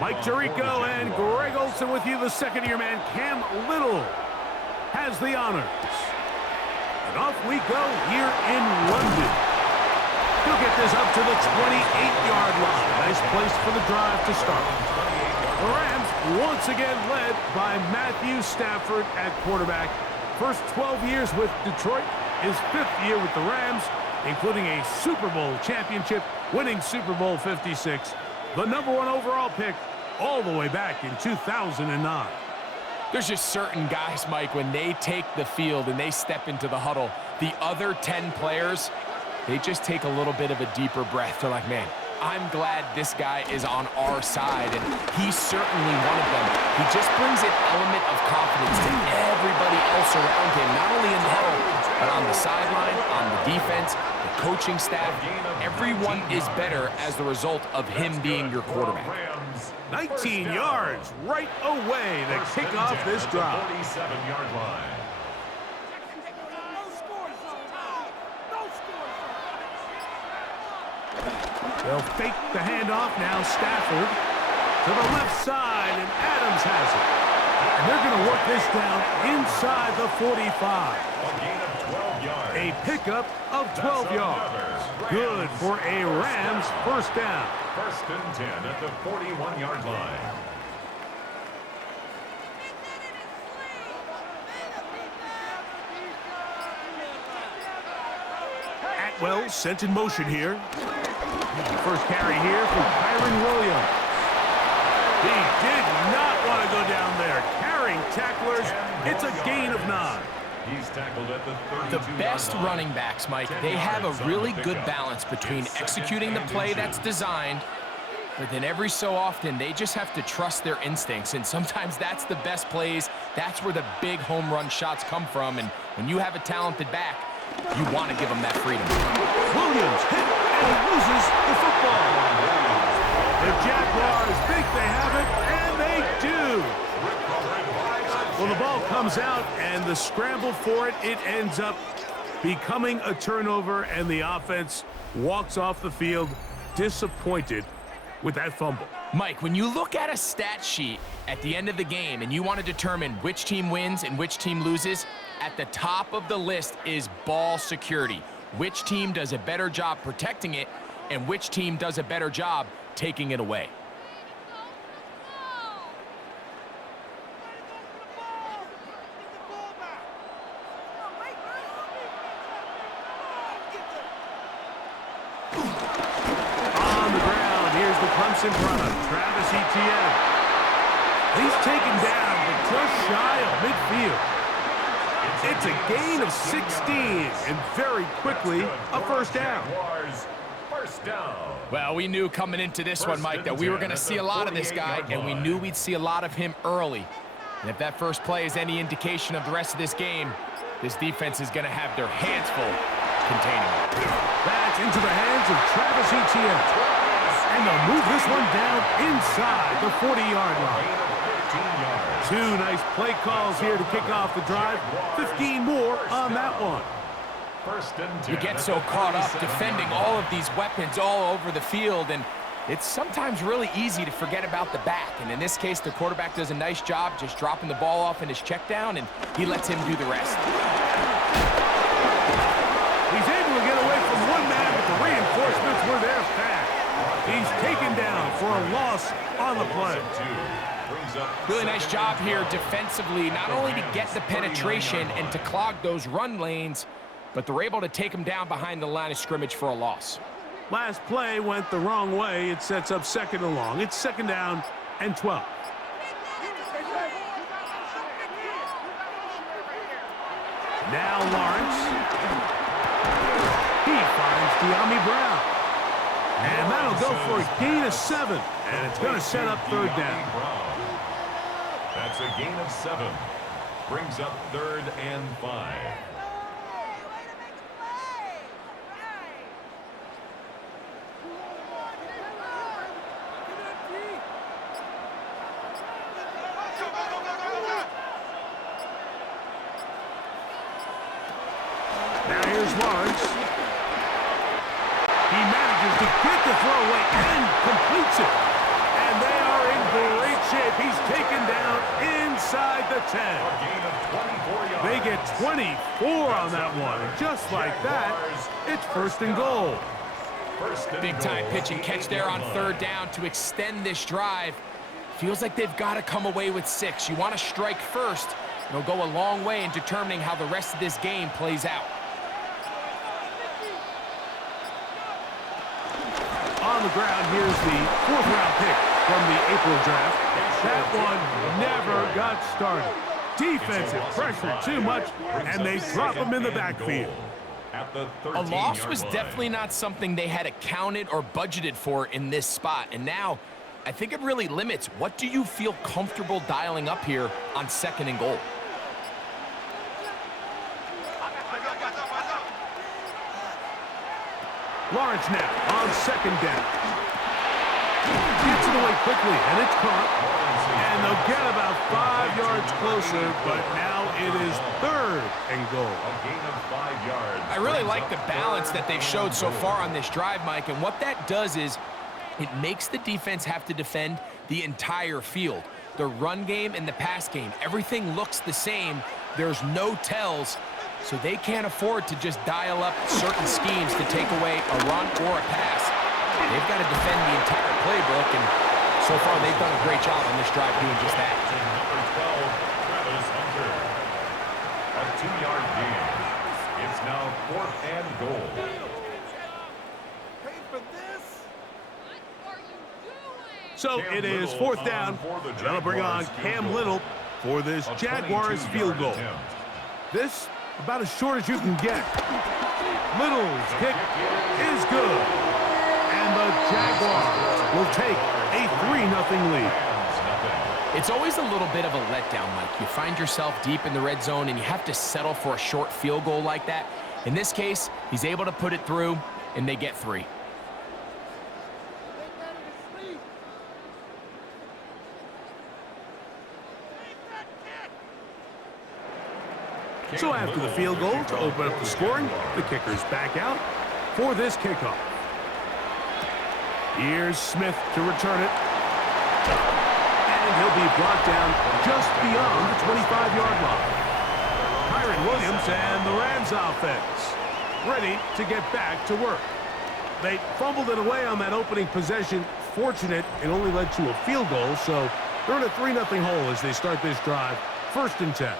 Mike Tirico and Greg Olson with you. The second-year man, Cam Little, has the honors. And off we go here in London. He'll get this up to the 28-yard line. Nice place for the drive to start. The Rams once again led by Matthew Stafford at quarterback. First 12 years with Detroit, his 5th year with the Rams, including a Super Bowl championship, winning Super Bowl 56. The #1 overall pick all the way back in 2009. There's just certain guys, Mike, when they take the field and they step into the huddle, the other 10 players, they just take a little bit of a deeper breath. They're like, man, I'm glad this guy is on our side, and he's certainly one of them. He just brings an element of confidence to everybody else around him, not only in the huddle, but on the sideline, on the defense, the coaching staff. Everyone is better as the result of him being your quarterback. 19 yards right away to kick off this drive. 47-yard line. They'll fake the handoff now. Stafford to the left side, and Adams has it. And they're going to work this down inside the 45. A gain of 12 yards. A pickup of 12 yards. Good for a Rams first down. 1st and 10 at the 41-yard line. Atwell sent in motion here. First carry here for Kyron Williams. He did not want to go down there. Carrying tacklers, it's a gain of 9. He's tackled at the 32-yard line. The best running backs, Mike, they have a really good balance between executing the play that's designed, but then every so often they just have to trust their instincts, and sometimes that's the best plays. That's where the big home run shots come from, and when you have a talented back, you want to give them that freedom. Williams hit, and he loses the football. The Jaguars think they have it, and they do. Well, the ball comes out, and the scramble for it, it ends up becoming a turnover, and the offense walks off the field disappointed with that fumble. Mike, when you look at a stat sheet at the end of the game and you want to determine which team wins and which team loses, at the top of the list is ball security. Which team does a better job protecting it, and which team does a better job taking it away. In front of Travis Etienne. He's taken down, but just shy of midfield. It's a gain of 16, and very quickly, a first down. Well, we knew coming into this one, Mike, that we were going to see a lot of this guy, and we knew we'd see a lot of him early. And if that first play is any indication of the rest of this game, this defense is going to have their hands full containing it. That's into the hands of Travis Etienne. And they'll move this one down inside the 40-yard line. 2 nice play calls here to kick off the drive. 15 more on that one. You get so caught up defending all of these weapons all over the field, and it's sometimes really easy to forget about the back. And in this case, the quarterback does a nice job just dropping the ball off in his check down, and he lets him do the rest. He's able to get away from one man, but the reinforcements were there fast. He's taken down for a loss on the play. Really nice job here defensively, not only to get the penetration and to clog those run lanes, but they're able to take him down behind the line of scrimmage for a loss. Last play went the wrong way. It sets up 2nd and long. It's 2nd down and 12. Now Lawrence. He finds De'Ami Brown. And that'll go for a gain of 7. And it's going to set up 3rd down. That's a gain of 7. Brings up 3rd and 5. Now here's Lawrence. He manages to get the throw away and completes it. shape. He's taken down inside the 10. A gain of 24 yards. They get 24 on that one. Just like that, it's first and goal. Big time pitch and catch there on third down to extend this drive. Feels like they've got to come away with 6. You want to strike first. It'll go a long way in determining how the rest of this game plays out. On the ground, here's the 4th-round pick from the April draft. That one never got started. Defensive pressure too much, and they drop him in the backfield. A loss was definitely not something they had accounted or budgeted for in this spot. And now, I think it really limits what do you feel comfortable dialing up here on 2nd and goal. Lawrence now on 2nd down. Gets it away quickly, and it's caught. And they'll get about 5 yards closer, but now it is 3rd and goal. A gain of 5 yards. I really like the balance that they've showed so far on this drive, Mike, and what that does is it makes the defense have to defend the entire field. The run game and the pass game, everything looks the same. There's no tells, so they can't afford to just dial up certain schemes to take away a run or a pass. They've got to defend the entire playbook, and so far they've done a great job on this drive doing just that. Number 12, Travis Hunter. A 2-yard gain. It's now 4th and goal. So it is 4th down. That'll bring on Cam Little for this Jaguars field goal. This about as short as you can get. Little's kick is good. And the Jaguars will take a 3-0 lead. It's always a little bit of a letdown, Mike. You find yourself deep in the red zone and you have to settle for a short field goal like that. In this case, he's able to put it through, and they get 3. So after the field goal to open up the scoring, the kicker's back out for this kickoff. Here's Smith to return it. And he'll be brought down just beyond the 25-yard line. Kyron Williams and the Rams offense ready to get back to work. They fumbled it away on that opening possession. Fortunate, it only led to a field goal, so they're in a 3-0 hole as they start this drive. 1st and 10.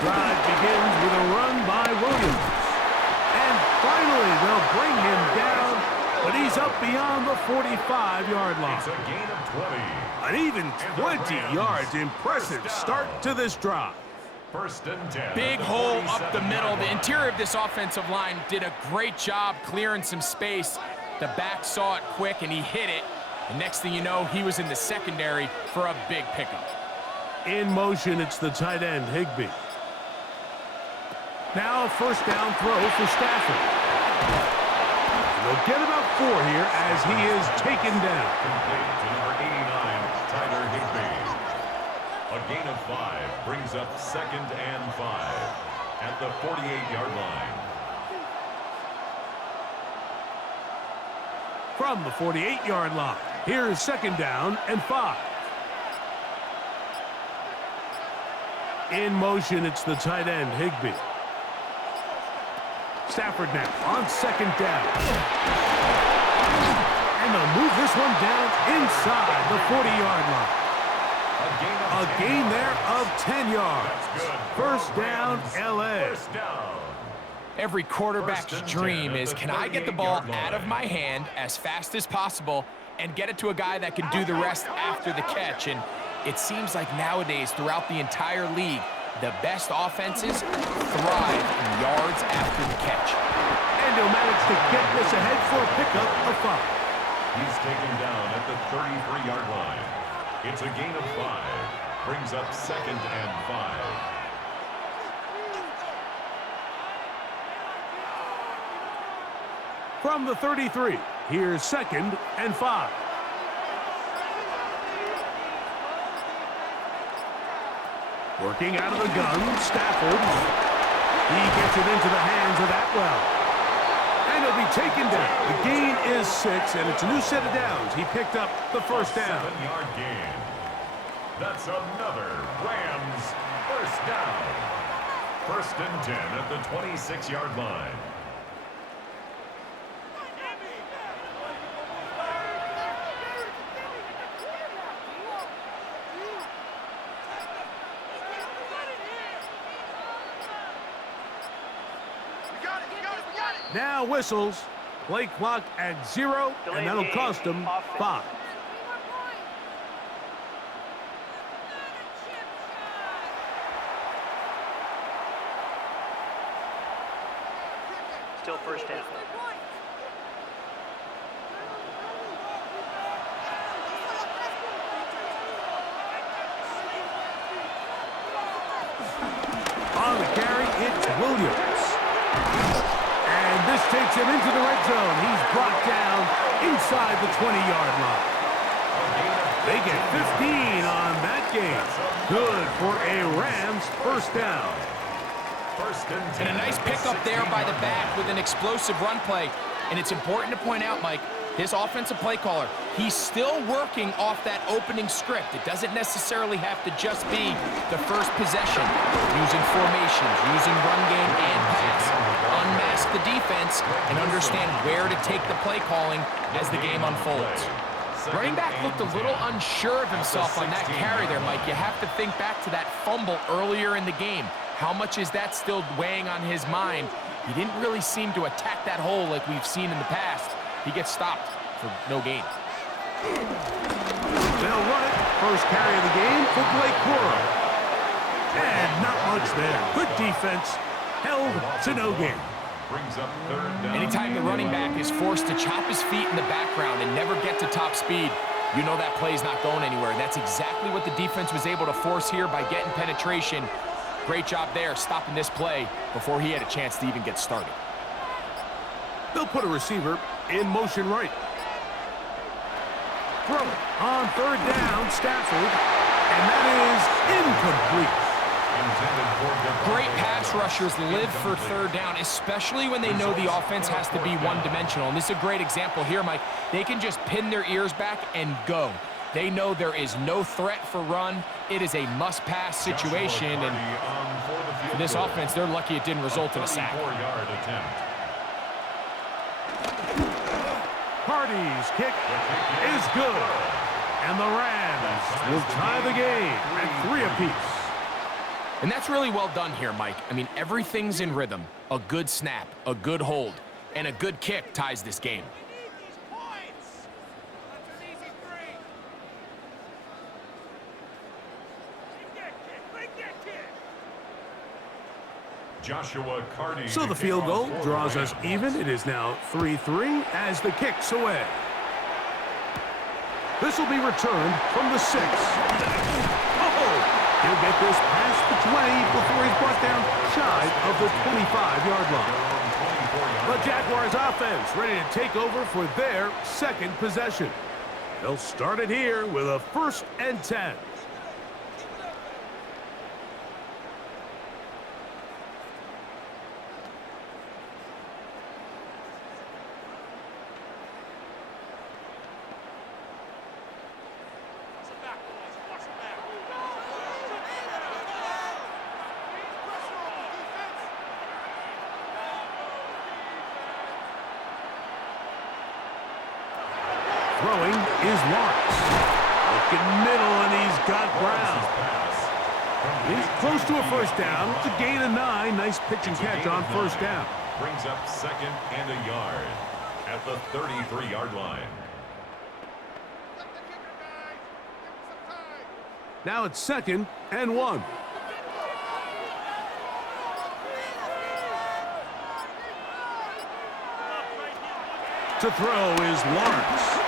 Drive begins with a run by Williams. And finally, they'll bring him down, but he's up beyond the 45-yard line. It's a gain of 20. An even 20 yards. Impressive start to this drive. 1st and 10. Big hole up the middle. The interior of this offensive line did a great job clearing some space. The back saw it quick, and he hit it. And next thing you know, he was in the secondary for a big pickup. In motion, it's the tight end, Higbee. Now a 1st down throw for Stafford. They'll get about 4 here as he is taken down. Complete to number 89, Tyler Higbee. A gain of 5 brings up 2nd and 5 at the 48-yard line. From the 48-yard line, here is 2nd down and 5. In motion, it's the tight end, Higbee. Stafford now on 2nd down. And they'll move this one down inside the 40-yard line. A gain there of 10 yards. 1st down, L.A. Every quarterback's dream is, can I get the ball out of my hand as fast as possible and get it to a guy that can do the rest after the catch? And it seems like nowadays, throughout the entire league, the best offenses thrive in yards after the catch. And he'll manage to get this ahead for a pickup of 5. He's taken down at the 33-yard line. It's a gain of 5. Brings up 2nd and 5. From the 33, here's 2nd and 5. Working out of the gun, Stafford. He gets it into the hands of Atwell. And he'll be taken down. The gain is 6, and it's a new set of downs. He picked up the first down. 7-yard gain. That's another Rams first down. 1st and 10 at the 26-yard line. Now whistles. Play clock at 0, and that'll cost them 5. Still first down. On the carry, it's Williams. And this takes him into the red zone. He's brought down inside the 20-yard line. They get 15 on that game. Good for a Rams first down. 1st and 10. And a nice pickup there by the back with an explosive run play. And it's important to point out, Mike, this offensive play caller, he's still working off that opening script. It doesn't necessarily have to just be the first possession. Using formations, using run game and pass. Unmask the defense and understand where to take the play calling as the game unfolds. Running back looked a little unsure of himself on that carry there, Mike. You have to think back to that fumble earlier in the game. How much is that still weighing on his mind? He didn't really seem to attack that hole like we've seen in the past. He gets stopped for no gain. They'll run it. First carry of the game for Blake Corum. And not much there. Good defense. Held to no gain. Brings up 3rd down. Anytime the running back is forced to chop his feet in the background and never get to top speed, you know that play's not going anywhere. And that's exactly what the defense was able to force here by getting penetration. Great job there, stopping this play before he had a chance to even get started. They'll put a receiver in motion right. Throw it on 3rd down, Stafford. And that is incomplete. Great pass rushers live for 3rd down, especially when they know the offense has to be one-dimensional. And this is a great example here, Mike. They can just pin their ears back and go. They know there is no threat for run. It is a must-pass situation. And for this offense, they're lucky it didn't result in a sack. Parity's kick is good. And the Rams will tie the game at 3 apiece. And that's really well done here, Mike. I mean, everything's in rhythm. A good snap, a good hold, and a good kick ties this game. Joshua Carty. So the field goal draws us even. It is now 3-3 as the kick's away. This will be returned from the 6. He'll get this past the 20 before he's brought down shy of the 25-yard line. The Jaguars offense ready to take over for their 2nd possession. They'll start it here with a 1st and 10. Throwing is Lawrence. Looking middle, and he's got Brown. He's close to a first down. It's a gain of 9. Nice pitch and catch on first down. Brings up 2nd and a yard at the 33-yard line. Now it's 2nd and 1. To throw is Lawrence.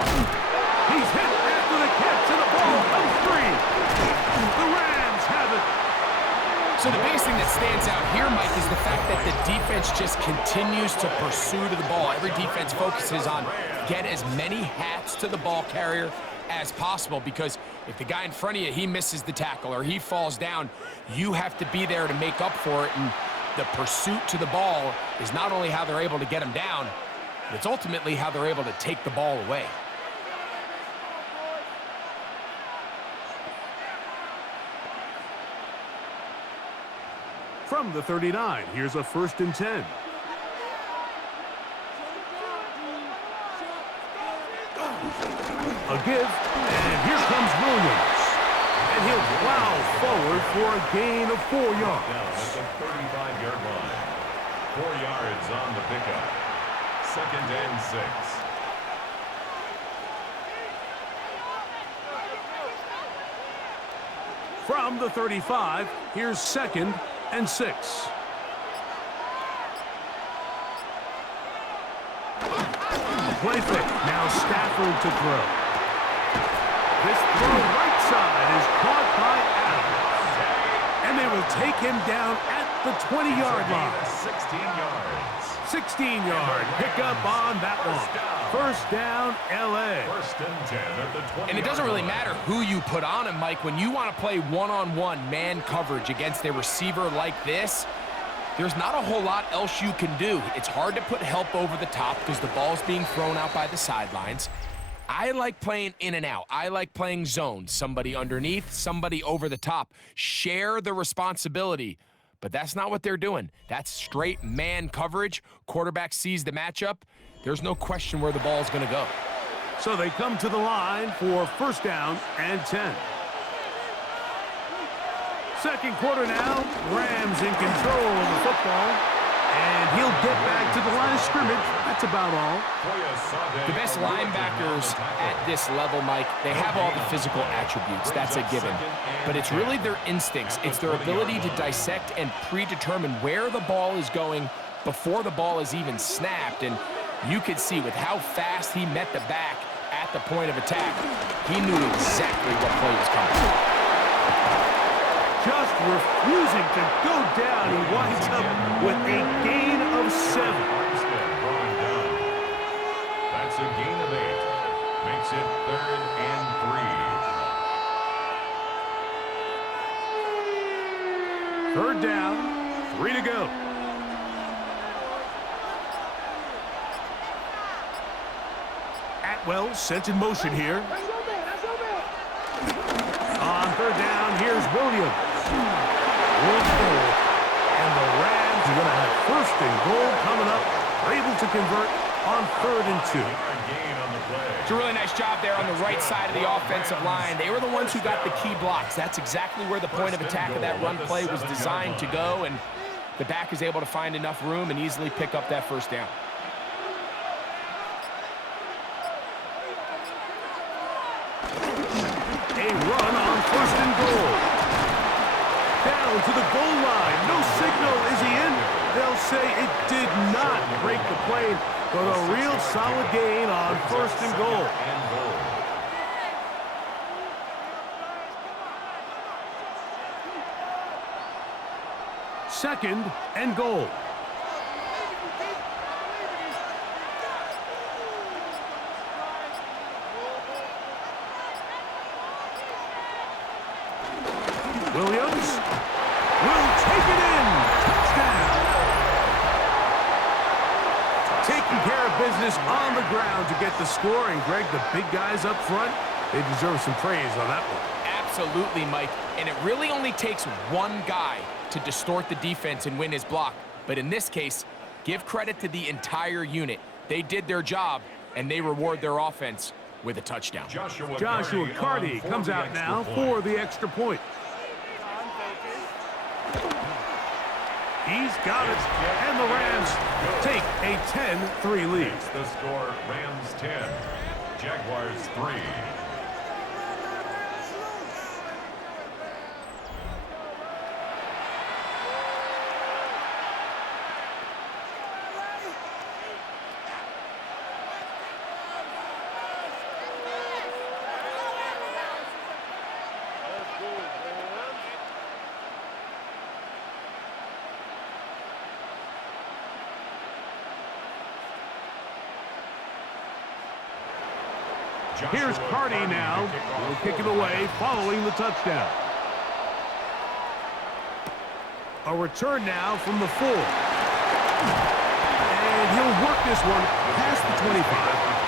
He's hit after the catch, and the ball comes free. The Rams have it. So the biggest thing that stands out here, Mike, is the fact that the defense just continues to pursue to the ball. Every defense focuses on get as many hats to the ball carrier as possible, because if the guy in front of you, he misses the tackle or he falls down, you have to be there to make up for it. And the pursuit to the ball is not only how they're able to get him down, but it's ultimately how they're able to take the ball away. From the 39, here's a 1st and 10. A give, and here comes Williams. And he'll plow forward for a gain of 4 yards. Down at the 35-yard line. 4 yards on the pickup. 2nd and 6. From the 35, here's 2nd and 6. Play fake. Now Stafford to throw. This throw right side is caught by Adams. And they will take him down at the 20-yard line. 16 yards. 16-yard pickup on that one. 1st down, L.A. 1st and 10 at the 20. And it doesn't really matter who you put on him, Mike. When you want to play one-on-one man coverage against a receiver like this, there's not a whole lot else you can do. It's hard to put help over the top because the ball's being thrown out by the sidelines. I like playing in and out. I like playing zone. Somebody underneath, somebody over the top. Share the responsibility. But that's not what they're doing. That's straight man coverage. Quarterback sees the matchup. There's no question where the ball's going to go. So they come to the line for 1st down and 10. 2nd quarter now. Rams in control of the football. And he'll get back to the line of scrimmage. That's about all. The best linebackers at this level, Mike, they have all the physical attributes. That's a given. But it's really their instincts. It's their ability to dissect and predetermine where the ball is going before the ball is even snapped. And you could see with how fast he met the back at the point of attack, he knew exactly what play was coming. Just refusing to go down. He winds up with a gain of 7. That's a gain of 8. Makes it 3rd and 3. 3rd down, 3 to go. Atwell sent in motion here. On 3rd down, here's Williams. And the Rams are going to have 1st and goal coming up. They're able to convert on 3rd and 2. It's a really nice job there on the right side of the offensive line. They were the ones who got the key blocks. That's exactly where the point of attack of that run play was designed to go, and the back is able to find enough room and easily pick up that 1st down. A run on 1st and goal. Down to the goal line. No signal. Is he in? They'll say it did not break the plane, but a real solid gain on 1st and goal. 2nd and goal. Williams will take it in. Touchdown. Taking care of business on the ground to get the score. And, Greg, the big guys up front, they deserve some praise on that one. Absolutely, Mike. And it really only takes one guy to distort the defense and win his block. But in this case, give credit to the entire unit. They did their job, and they reward their offense with a touchdown. Joshua Carty comes out now for the extra point. He's got it, and the Rams take a 10-3 lead. The score, Rams 10, Jaguars 3. Here's Parity now. He'll kick it away following the touchdown. A return now from the 4. And he'll work this one past the 25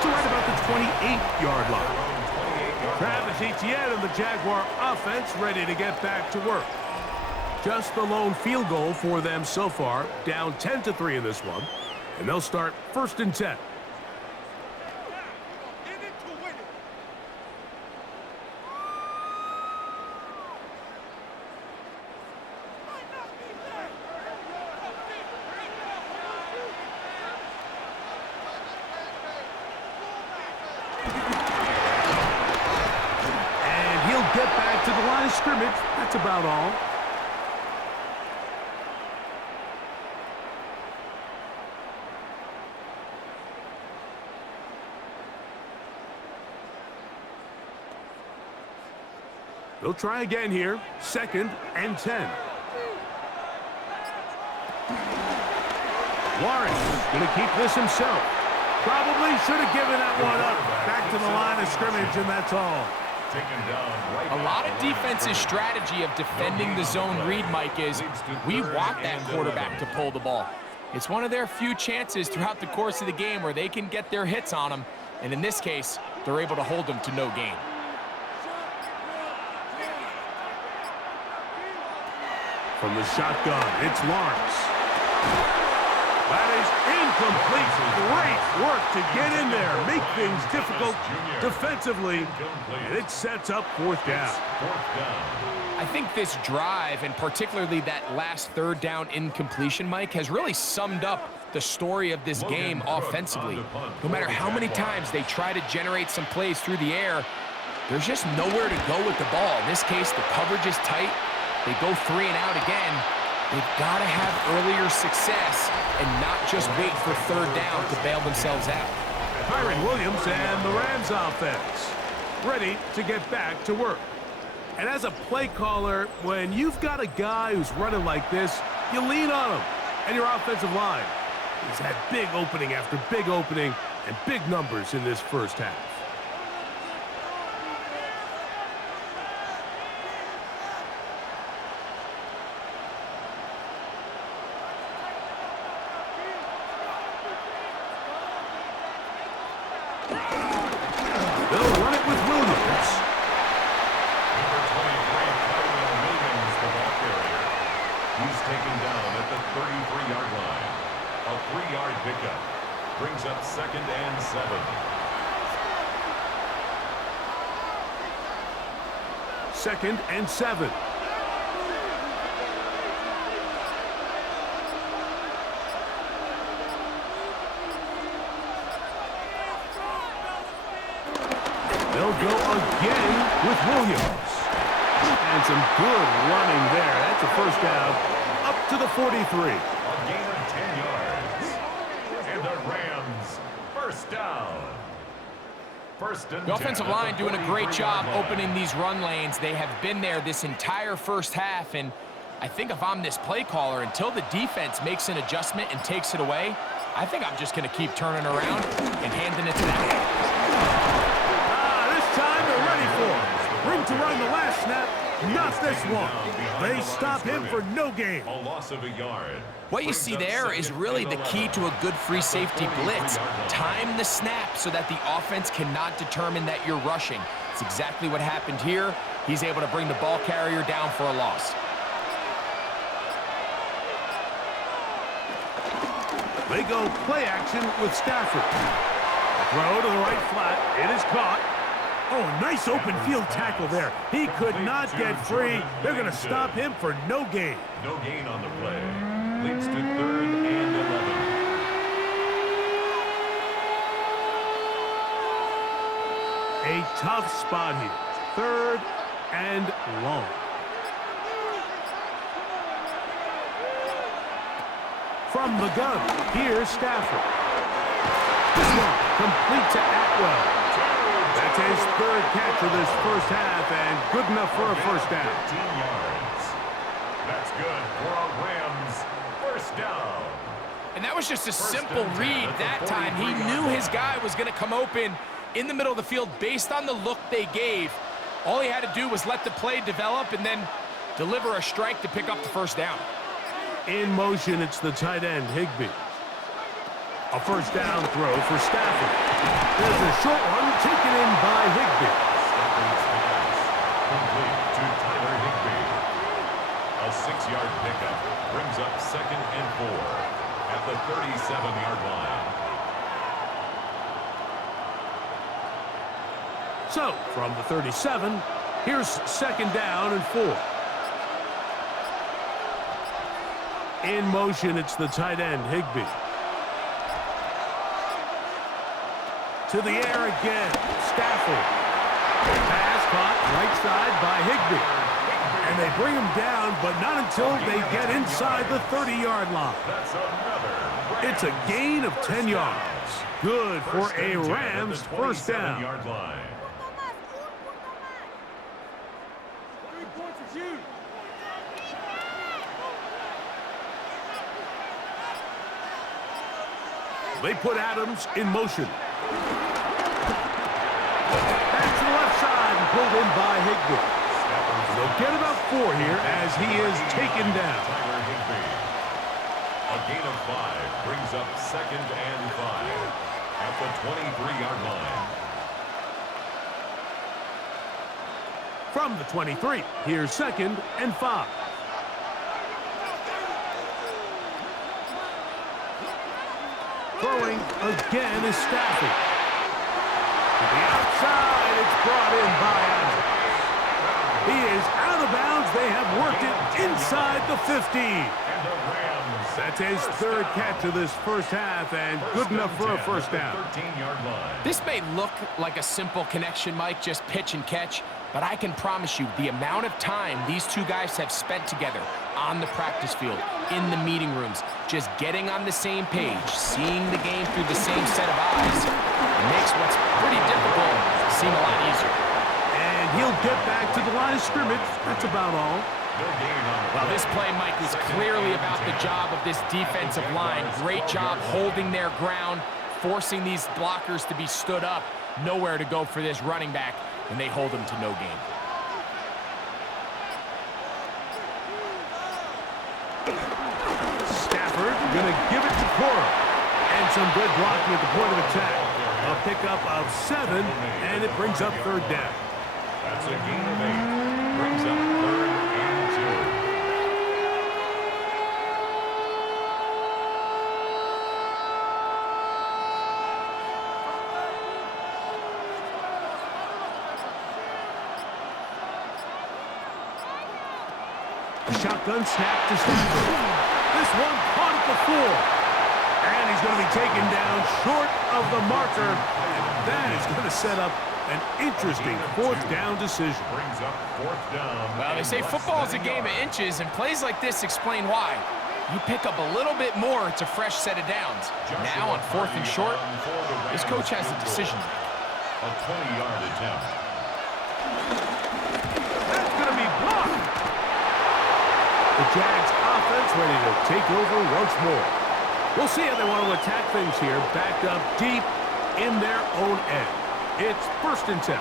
to right about the 28-yard line. Travis Etienne and the Jaguar offense ready to get back to work. Just the lone field goal for them so far, down 10-3 in this one. And they'll start 1st and 10. Get back to the line of scrimmage. That's about all. They'll try again here. 2nd and 10. Lawrence going to keep this himself. Probably should have given that one up. Back to the line of scrimmage, and that's all. A lot of defense's strategy of defending the zone read, Mike, is we want that quarterback to pull the ball. It's one of their few chances throughout the course of the game where they can get their hits on them, and in this case, they're able to hold them to no gain. From the shotgun, it's Lawrence. That is incomplete. Great work to get in there, make things difficult defensively, and it sets up 4th down. I think this drive, and particularly that last 3rd down incompletion, Mike, has really summed up the story of this game offensively. No matter how many times they try to generate some plays through the air, there's just nowhere to go with the ball. In this case, the coverage is tight. They go 3 and out again. They've got to have earlier success and not just wait for 3rd down to bail themselves out. Kyron Williams and the Rams offense ready to get back to work. And as a play caller, when you've got a guy who's running like this, you lean on him. And your offensive line has had big opening after big opening and big numbers in this first half. They'll run it with Williams. Number 23, Kyron Williams, the ball carrier. He's taken down at the 33-yard line. A 3-yard pickup brings up 2nd and 7. Second and 7. They'll go again with Williams. And some good running there. That's a 1st down up to the 43. A gain of 10 yards. And the Rams, 1st down. The offensive line doing a great job opening these run lanes. They have been there this entire first half, and I think if I'm this play caller, until the defense makes an adjustment and takes it away, I think I'm just going to keep turning around and handing it to them. This time they're ready for it. Room to run the last snap, not this one. They stop him for no gain. A loss of a yard. What you see there is really the key to a good free safety blitz. Time the snap so that the offense cannot determine that you're rushing. It's exactly what happened here. He's able to bring the ball carrier down for a loss. They go play action with Stafford. Throw to the right flat. It is caught. Oh, nice open field tackle there. He could not get free. They're going to stop him for no gain. No gain on the play. Leads to 3rd and 11. A tough spot here. 3rd and long. From the gun, here's Stafford. This one complete to Atwell. That's his 3rd catch of this first half, and good enough for a 1st down. 15 yards. That's good for a Rams 1st down. And that was just a simple read that time. He knew his guy was going to come open, in the middle of the field based on the look they gave. All he had to do was let the play develop and then deliver a strike to pick up the first down. In motion, it's the tight end, Higbee. A first down throw for Stafford. There's a short one taken in by Higbee. Stafford's pass complete to Tyler Higbee. A 6-yard pickup brings up 2nd and 4 at the 37-yard line. So, from the 37, here's 2nd down and 4. In motion, it's the tight end, Higbee. To the air again, Stafford. Pass caught right side by Higbee. And they bring him down, but not until they get inside the 30-yard line. That's another. It's a gain of 10 yards. Good for a Rams first down. 27-yard line. They put Adams in motion. Back to the left side and pulled in by Higbee. They'll get about 4 here as he is taken down. Tyler Higbee. A gain of 5 brings up 2nd and 5 at the 23-yard line. From the 23, here's 2nd and 5. Throwing again is Stafford. To the outside, it's brought in by Adams. He is out of bounds. They have worked it inside the 50. And the Rams. That's his 3rd catch of this first half, and good enough for a first down. 13-yard line. This may look like a simple connection, Mike, just pitch and catch, but I can promise you the amount of time these two guys have spent together on the practice field, in the meeting rooms, just getting on the same page, seeing the game through the same set of eyes, makes what's pretty difficult seem a lot easier. And he'll get back to the line of scrimmage. That's about all. No gain on the Well, play. this play, Mike, was clearly about the job of this defensive line. Great job holding their ground, forcing these blockers to be stood up. Nowhere to go for this running back, and they hold him to no gain. Stafford going to give it to Cora. And some good blocking at the point of attack. A pickup of 7, and it brings up 3rd down. That's a gain of 8. Brings up 3rd and 2. A shotgun snap to Stafford. This one caught at the 4. And he's going to be taken down short of the marker. And that is going to set up an interesting 4th down decision. Brings up 4th down. Well, they say football is a game of inches, and plays like this explain why. You pick up a little bit more, it's a fresh set of downs. Now on 4th and short, this coach has a decision. A 20-yard attempt. That's going to be blocked. The Jags offense ready to take over once more. We'll see how they want to attack things here, backed up deep in their own end. It's 1st and 10.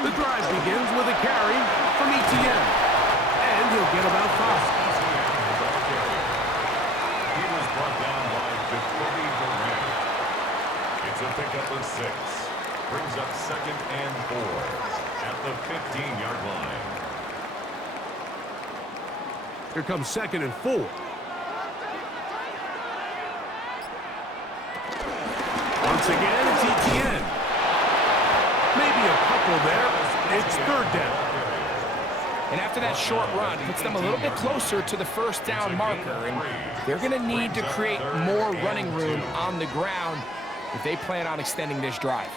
The drive begins with a carry from ETN. And he'll get about 5. He was brought down by Jacoby Durant. It's a pickup of 6. Brings up 2nd and 4 at the 15-yard line. Here comes 2nd and 4. Once again, it's ETN. Maybe a couple there. It's 3rd down. And after that short run, puts them a little bit closer to the first down marker. And they're going to need to create more running room on the ground if they plan on extending this drive.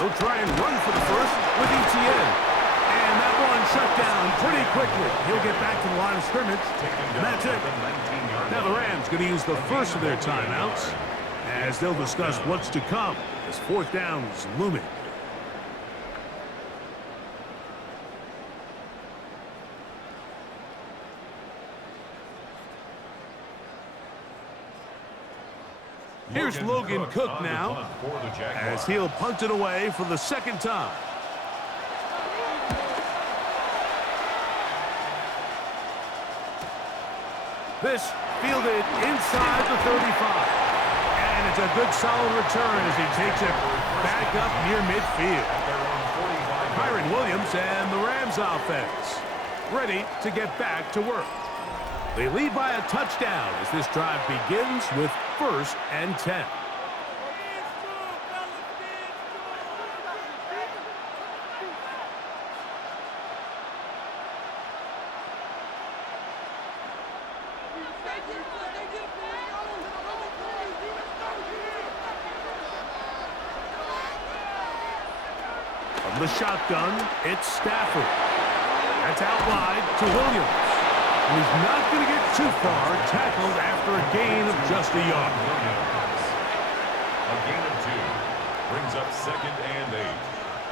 They'll try and run for the first with ETN. And and shut down pretty quickly. He'll get back to the line of scrimmage. And that's it. Now the Rams going to use the first of their timeouts as they'll discuss what's to come as fourth down is looming. Here's Logan Cook now as he'll punt it away for the second time. This fielded inside the 35. And it's a good solid return as he takes it back up near midfield. Kyron Williams and the Rams offense ready to get back to work. They lead by a touchdown as this drive begins with 1st and 10. From the shotgun, it's Stafford. That's out wide to Williams. And he's not going to get too far, tackled after a gain of just a yard. A gain of 2 brings up 2nd and 8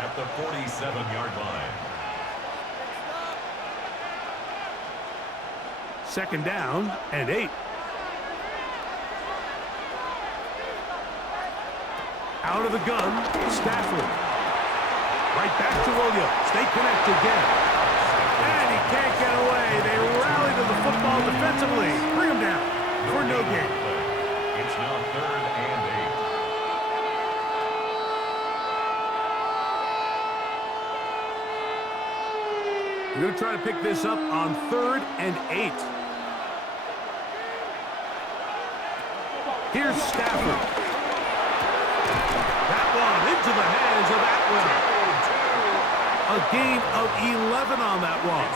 at the 47-yard line. 2nd down and 8. Out of the gun, Stafford. Right back to Williams. They connect again. And he can't get away. They rally to the football defensively. Bring him down for no gain. It's now 3rd and 8. We're going to try to pick this up on 3rd and 8. Here's Stafford. That one into the hands of Atwell. A gain of 11 on that one.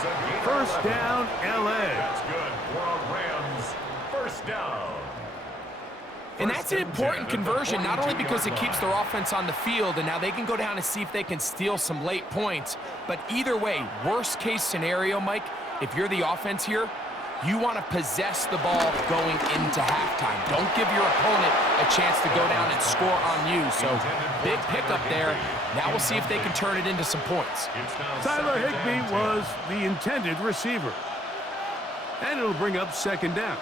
1st down, L.A. That's good for a Rams 1st down. And that's an important conversion, not only because it keeps their offense on the field, and now they can go down and see if they can steal some late points. But either way, worst case scenario, Mike, if you're the offense here, you want to possess the ball going into halftime. Don't give your opponent a chance to go down and score on you. So big pickup there. Now we'll see if they can turn it into some points. Tyler Higbee was the intended receiver. And it'll bring up 2nd down.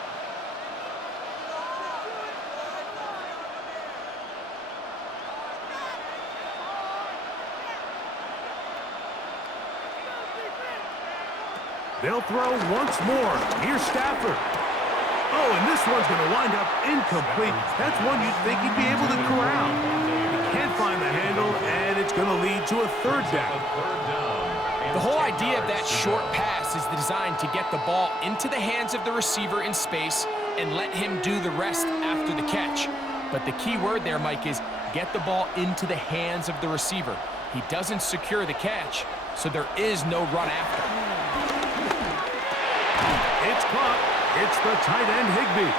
They'll throw once more. Here's Stafford. Oh, and this one's going to wind up incomplete. That's one you'd think he'd be able to corral. He can't find the handle, and it's going to lead to a 3rd down. The whole idea of that short pass is designed to get the ball into the hands of the receiver in space and let him do the rest after the catch. But the key word there, Mike, is get the ball into the hands of the receiver. He doesn't secure the catch, so there is no run after. It's caught. It's the tight end, Higbee.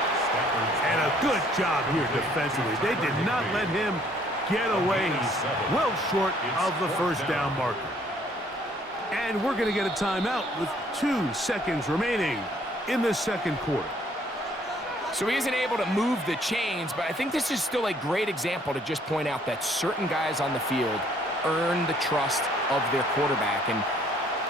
And a good job here defensively. They did not let him get away. He's well short of the 1st down marker. And we're going to get a timeout with 2 seconds remaining in the 2nd quarter. So he isn't able to move the chains, but I think this is still a great example to just point out that certain guys on the field earn the trust of their quarterback. And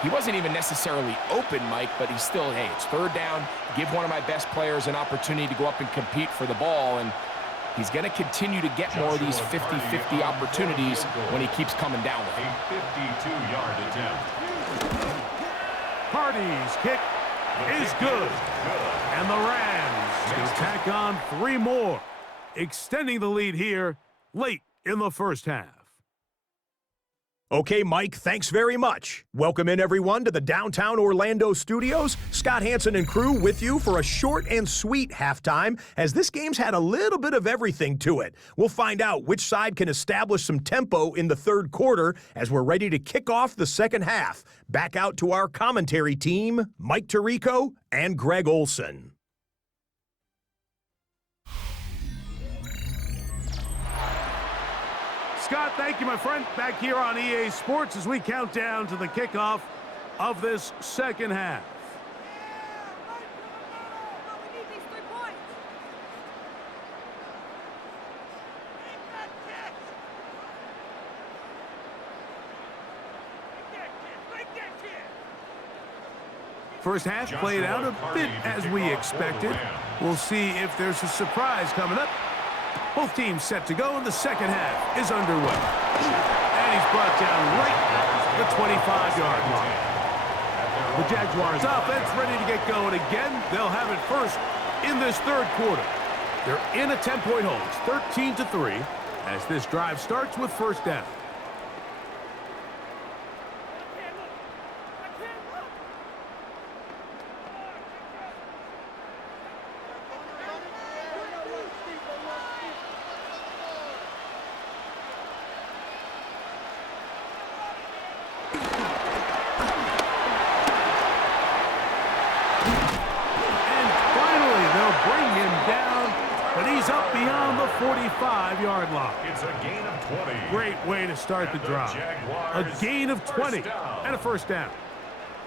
he wasn't even necessarily open, Mike, but he's still, hey, it's 3rd down. Give one of my best players an opportunity to go up and compete for the ball, and he's going to continue to get more of these 50-50 opportunities when he keeps coming down with it. A 52-yard attempt. Parity's kick is good. And the Rams will tack on 3 more, extending the lead here late in the 1st half. Okay, Mike, thanks very much. Welcome in, everyone, to the downtown Orlando studios. Scott Hansen and crew with you for a short and sweet halftime, as this game's had a little bit of everything to it. We'll find out which side can establish some tempo in the 3rd quarter as we're ready to kick off the 2nd half. Back out to our commentary team, Mike Tirico and Greg Olson. Scott, thank you, my friend. Back here on EA Sports as we count down to the kickoff of this second half. First half played out a bit as we expected. We'll see if there's a surprise coming up. Both teams set to go, and the second half is underway. And he's brought down right at the 25-yard line. The Jaguars offense ready to get going again. They'll have it first in this third quarter. They're in a 10-point hole. It's 13-3 as this drive starts with first down. Up beyond the 45-yard line. It's a gain of 20. Great way to start the drive. A gain of 20 and a first down.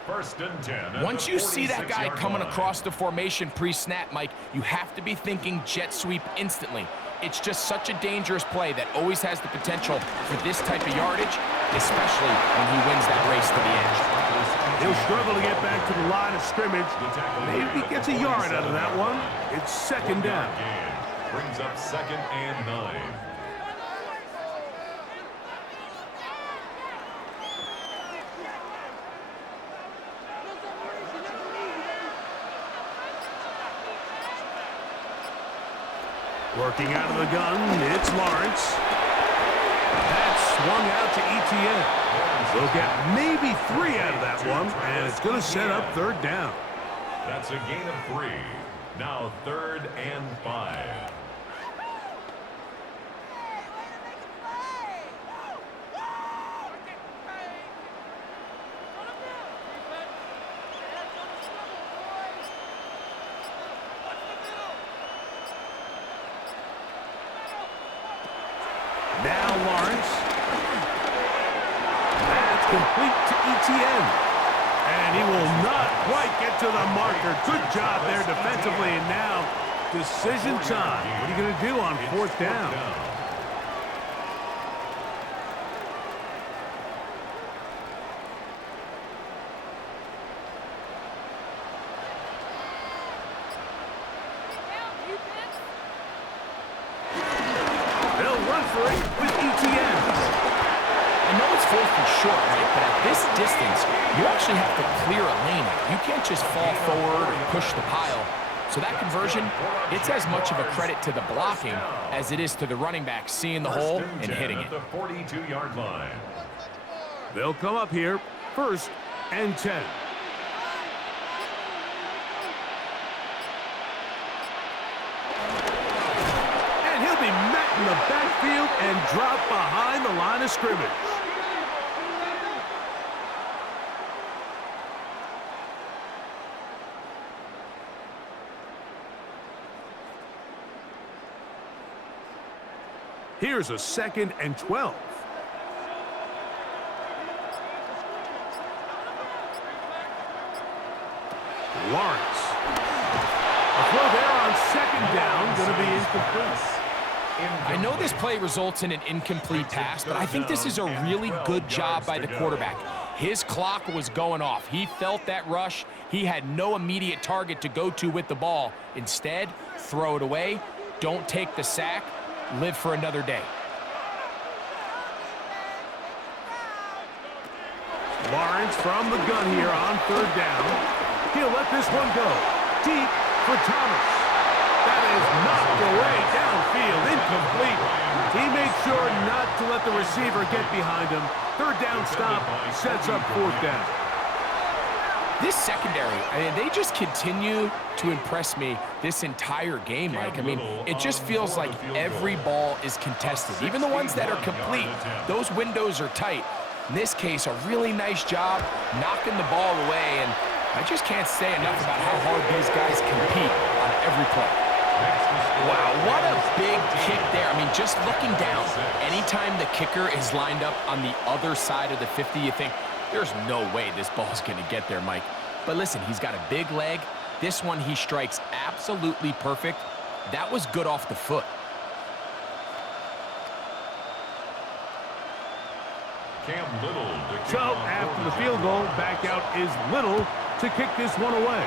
First and 10. Once you see that guy coming across the formation pre-snap, Mike, you have to be thinking jet sweep instantly. It's just such a dangerous play that always has the potential for this type of yardage, especially when he wins that race to the edge. He'll struggle to get back to the line of scrimmage. Maybe he gets a yard out of that one. It's second down. Brings up second and 9. Working out of the gun, it's Lawrence. That's swung out to Etienne. They'll get maybe 3 out of that one, and it's going to set up third down. That's a gain of 3. Now third and 5. Now Lawrence. That's complete to Etienne. And he will not quite get to the marker. Good job there defensively. And now decision time. What are you going to do on fourth down? With Etienne. I know it's 4th and short, right? But at this distance, you actually have to clear a lane. You can't just fall forward or push the pile. So that conversion, it's as much of a credit to the blocking as it is to the running back seeing the hole and hitting it. The 42-yard line. They'll come up here, first and 10. In the backfield and drop behind the line of scrimmage. Here's a second and 12. Lawrence. A throw there on second down, going to be incomplete. I know this play results in an incomplete pass, but I think this is a really good job by the quarterback. His clock was going off. He felt that rush. He had no immediate target to go to with the ball. Instead, throw it away. Don't take the sack. Live for another day. Lawrence from the gun here on third down. He'll let this one go. Deep for Thomas. That is knocked away downfield, incomplete. He made sure not to let the receiver get behind him. Third down stop sets up fourth down. This secondary, I mean, they just continue to impress me this entire game, Mike. I mean, it just feels like every ball is contested. Even the ones that are complete, those windows are tight. In this case, a really nice job knocking the ball away, and I just can't say enough about how hard these guys compete on every play. Wow, what a big kick there. I mean, just looking down, anytime the kicker is lined up on the other side of the 50, you think, There's no way this ball's going to get there, Mike. But listen, he's got a big leg. This one he strikes absolutely perfect. That was good off the foot. So after the field goal, back out is Little to kick this one away.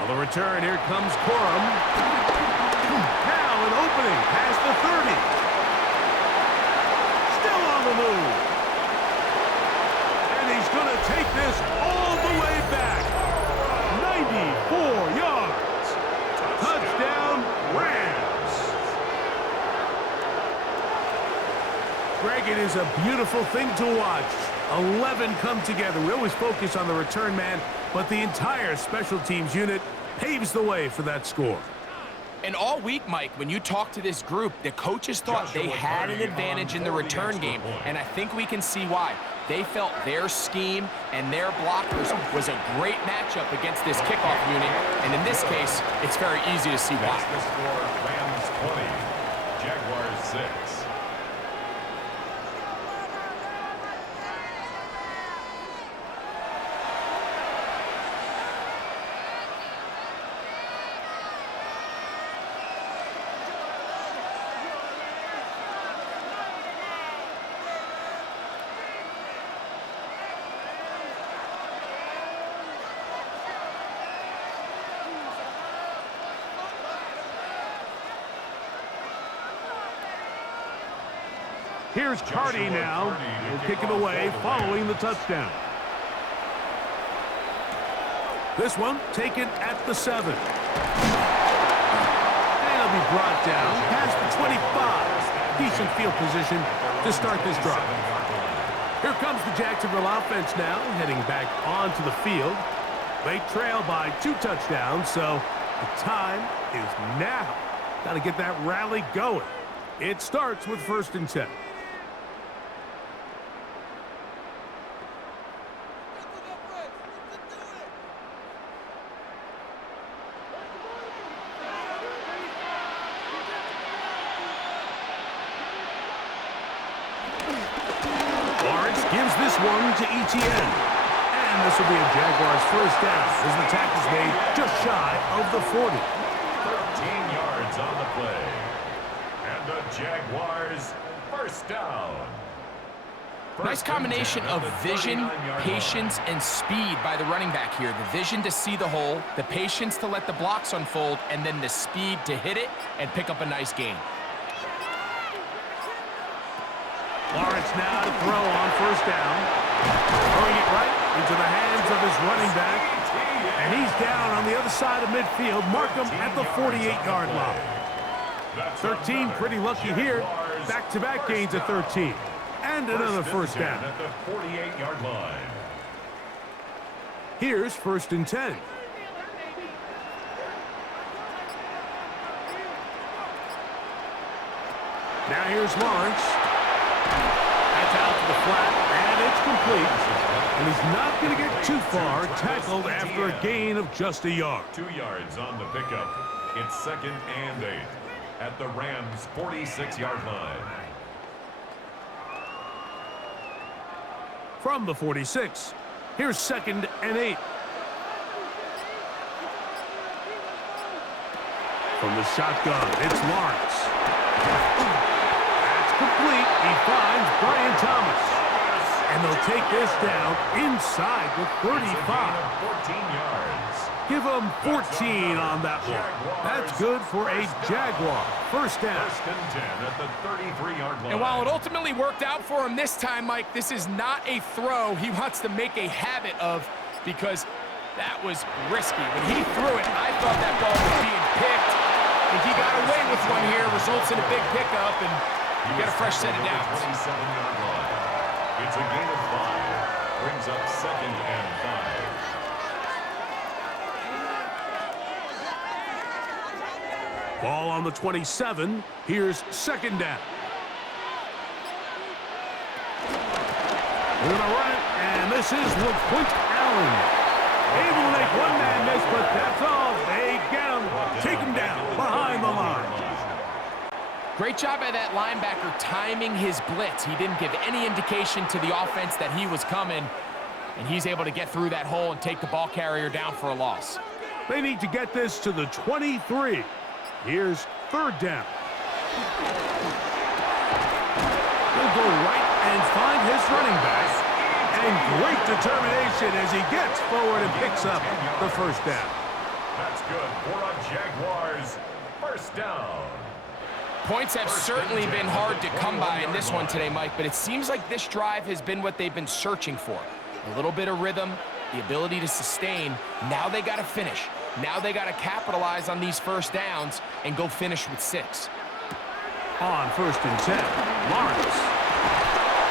On the return, here comes Corum. Now an opening past the 30. Still on the move. And he's going to take this all the way back. 94 yards. Touchdown, Rams. Greg, it is a beautiful thing to watch. 11 come together. We always focus on the return man, but the entire special teams unit paves the way for that score. And all week, Mike, when you talk to this group, the coaches thought they had an advantage in the return game, and I think we can see why. They felt their scheme and their blockers was a great matchup against this kickoff unit, and in this case, it's very easy to see why. That's the score, Rams 20, Jaguars 6. Here's Parity now. He'll kick it away following the touchdown. This one taken at the 7. And he'll be brought down past the 25. Decent field position to start this drive. Here comes the Jacksonville offense now, heading back onto the field. They trail by 2 touchdowns, so the time is now. Got to get that rally going. It starts with 1st and 10. Gives this one to Etienne. And this will be a Jaguars first down as the tackle's made just shy of the 40. 13 yards on the play. And the Jaguars first down. Nice combination of vision, patience, and speed by the running back here. The vision to see the hole, the patience to let the blocks unfold, and then the speed to hit it and pick up a nice gain. Lawrence now to throw on first down. Throwing it right into the hands of his running back. And he's down on the other side of midfield. Mark him at the 48-yard line. 13 pretty lucky here. Back-to-back gains of 13. And another first down. At the 48-yard line. Here's 1st and 10. Now here's Lawrence. Out to the flat, and it's complete. And he's not going to get too far, tackled after a gain of just a yard. 2 yards on the pickup. It's 2nd and 8 at the Rams' 46-yard line. From the 46, here's 2nd and 8. From the shotgun, it's Lawrence. Complete. He finds Brian Thomas. And they'll take this down inside the 35. 14 yards. Give him 14 on that one. That's good for a Jaguar. First down. 1st and 10 at the 33-yard line. And while it ultimately worked out for him this time, Mike, this is not a throw he wants to make a habit of because that was risky. When he threw it, I thought that ball was being picked. If he got away with one here, results in a big pickup, and you get a fresh set of downs. 27-yard line. It's a gain of 5. Brings up 2nd and 5. Ball on the 27. Here's 2nd down. We're going to run it, and this is LaQuint Allen. Able to make one man miss, but that's all. They get him. Take him down behind the line. Great job by that linebacker timing his blitz. He didn't give any indication to the offense that he was coming, and he's able to get through that hole and take the ball carrier down for a loss. They need to get this to the 23. Here's third down. He'll go right and find his running back. And great determination as he gets forward and picks up the first down. That's good for a Jaguars first down. Points have certainly been hard to come by in this one today, Mike, but it seems like this drive has been what they've been searching for. A little bit of rhythm, the ability to sustain. Now they got to finish. Now they got to capitalize on these first downs and go finish with 6. On first and 10, Lawrence.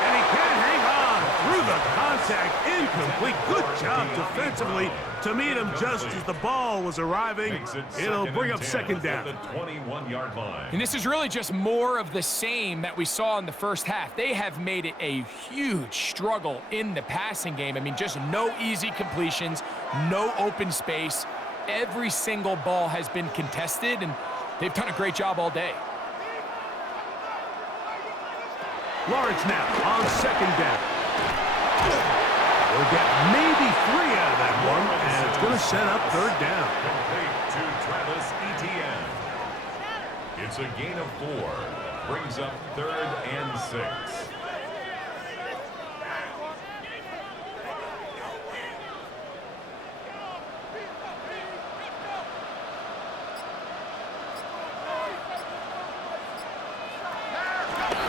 And he can't hang on through the contact. Incomplete. Good job defensively to meet him just as the ball was arriving. It'll bring up second down. The 21-yard line. And this is really just more of the same that we saw in the first half. They have made it a huge struggle in the passing game. I mean, just no easy completions, no open space. Every single ball has been contested, and they've done a great job all day. Lawrence now on second down. We'll get maybe 3 out of that one, and it's going to set up third down. Complete to Travis Etienne. It's a gain of 4. Brings up 3rd and 6.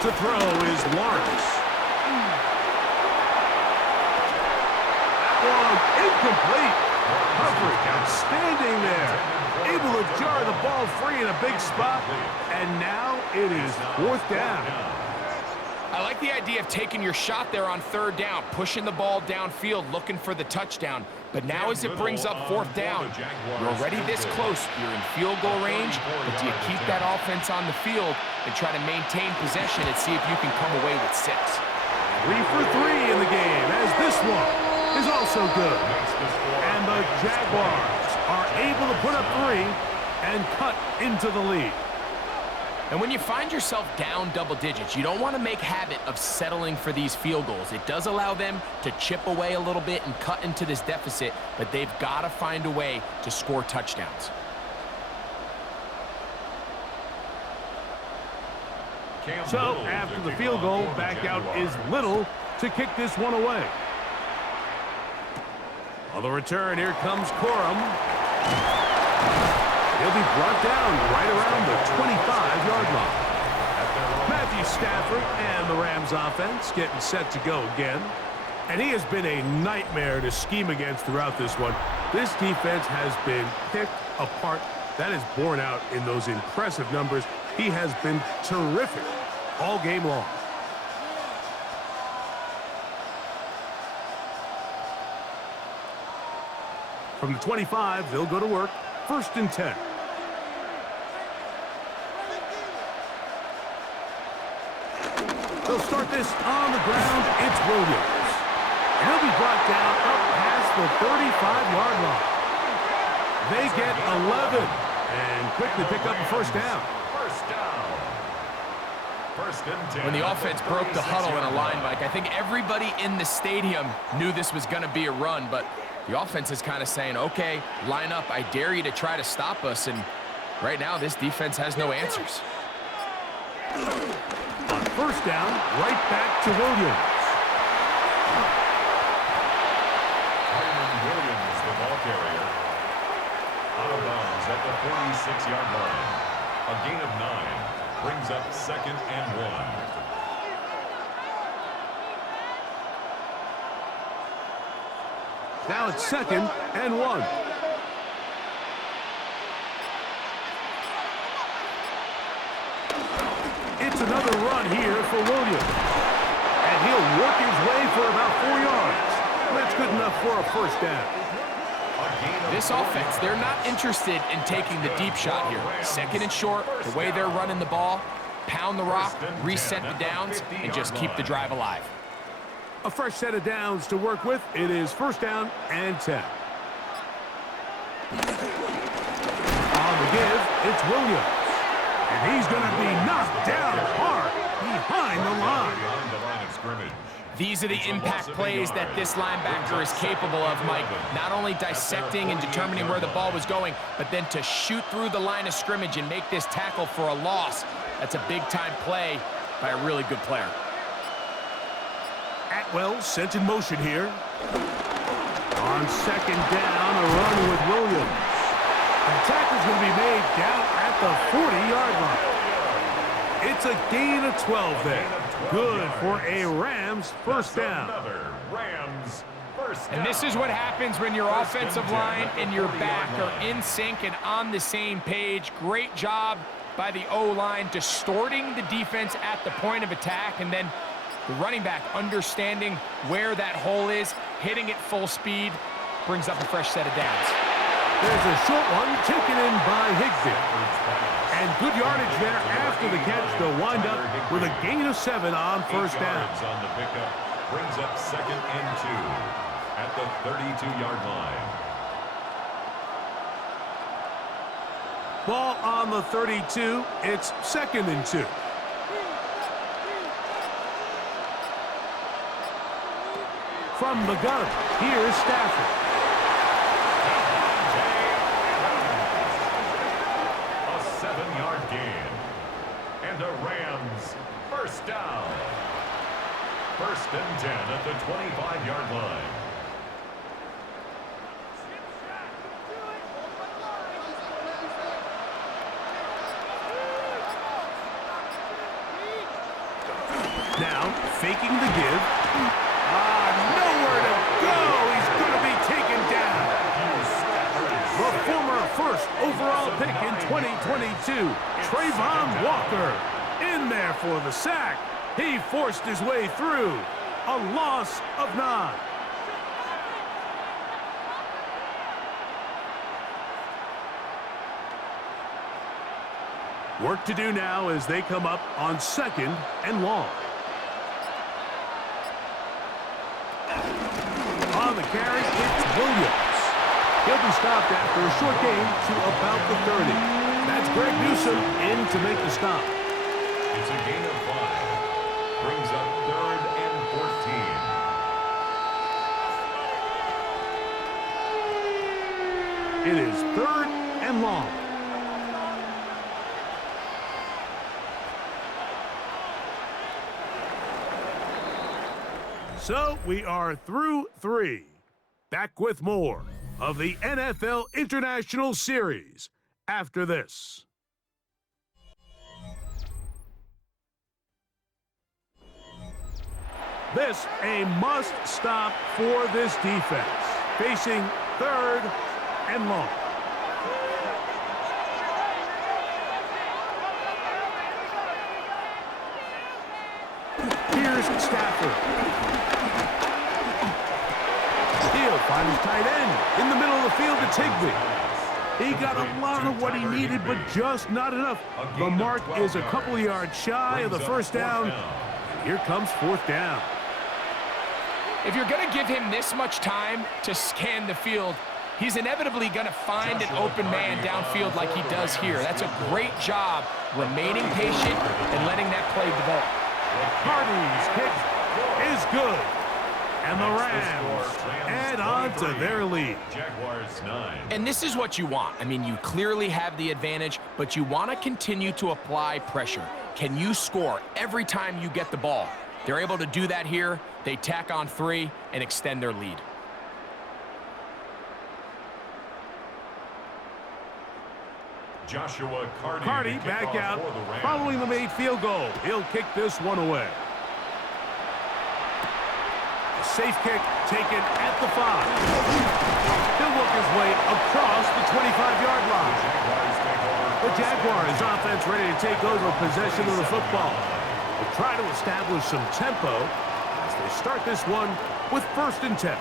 To throw is Lawrence. One incomplete. Coverage outstanding there. Able to jar the ball free in a big spot. And now it is 4th down. I like the idea of taking your shot there on 3rd down, pushing the ball downfield, looking for the touchdown. But now as it brings up 4th down, you're already this close. You're in field goal range, but do you keep that offense on the field and try to maintain possession and see if you can come away with 6? 3 for 3 in the game, as this one is also good. And the Jaguars are able to put up 3 and cut into the lead. And when you find yourself down double digits, you don't want to make habit of settling for these field goals. It does allow them to chip away a little bit and cut into this deficit, but they've got to find a way to score touchdowns. So after the field goal, back out is Little to kick this one away. On the return, here comes Corum. He'll be brought down right around the 25-yard line. Matthew Stafford and the Rams offense getting set to go again. And he has been a nightmare to scheme against throughout this one. This defense has been picked apart. That is borne out in those impressive numbers. He has been terrific all game long. From the 25, they'll go to work. 1st and 10. They'll start this on the ground. It's Williams. And he'll be brought down up past the 35-yard line. They get 11 and quickly pick up a first down. First down. 1st and 10. When the offense broke the huddle in a line, Mike, I think everybody in the stadium knew this was going to be a run, but the offense is kind of saying, okay, line up. I dare you to try to stop us. And right now, this defense has no answers. On first down, right back to Williams. Williams, the ball carrier. Out of bounds at the 46-yard line. A gain of 9. Brings up 2nd and 1. Now it's 2nd and 1. It's another run here for Williams. And he'll work his way for about 4 yards. That's good enough for a first down. This offense, they're not interested in taking the deep shot here. 2nd and short, the way they're running the ball, pound the rock, reset the downs, and just keep the drive alive. A fresh set of downs to work with. It is 1st down and 10. On the give, it's Williams. And he's going to be knocked down hard behind the line. Behind the line of scrimmage. These are the impact plays that this linebacker is capable of, Mike. Not only dissecting and determining where the ball was going, but then to shoot through the line of scrimmage and make this tackle for a loss. That's a big-time play by a really good player. Atwell sent in motion here. On second down, a run with Williams. The tackle's going to be made down at the 40-yard line. It's a gain of 12 there. Good for a Rams first down. Another Rams first down. And this is what happens when your offensive line and your back are in sync and on the same page. Great job by the O-line distorting the defense at the point of attack, and then the running back understanding where that hole is, hitting it full speed, brings up a fresh set of downs. There's a short one taken in by Higbee. And good yardage there after the catch to wind up with a gain of 7 on first down. On the pickup brings up 2nd and 2 at the 32-yard line. Ball on the 32. It's 2nd and 2. From the gun, here's Stafford. A 7-yard gain. And a Rams first down. 1st and 10 at the 25-yard line. Now, faking the give. Nowhere to go. He's going to be taken down. The former first overall pick in 2022, Trayvon Walker, in there for the sack. He forced his way through. A loss of 9. Work to do now as they come up on 2nd and long. On the carry, it's Williams. He'll be stopped after a short gain to about the 30. That's Greg Newsome in to make the stop. It's a gain of 5. Brings up 3rd and 14. It is 3rd and long. So we are through 3. Back with more of the NFL International Series after this. This a must stop for this defense. Facing 3rd and long. Here's Stafford. He'll find his tight end in the middle of the field to Higbee. He got a lot of what he needed, but just not enough. The mark is a couple of yards shy of the first down. Here comes 4th down. If you're going to give him this much time to scan the field, he's inevitably going to find an open man downfield like he does here. That's a great job remaining patient and letting that play develop. Parity's kick is good. And the Rams add on to their lead. Jaguars 9. And this is what you want. I mean, you clearly have the advantage, but you want to continue to apply pressure. Can you score every time you get the ball? They're able to do that here. They tack on 3 and extend their lead. Joshua Parity back out following the made field goal. He'll kick this one away. A safe kick taken at the 5. He'll work his way across the 25-yard line. The Jaguars offense ready to take over possession of the football. They'll try to establish some tempo as they start this one with 1st and 10.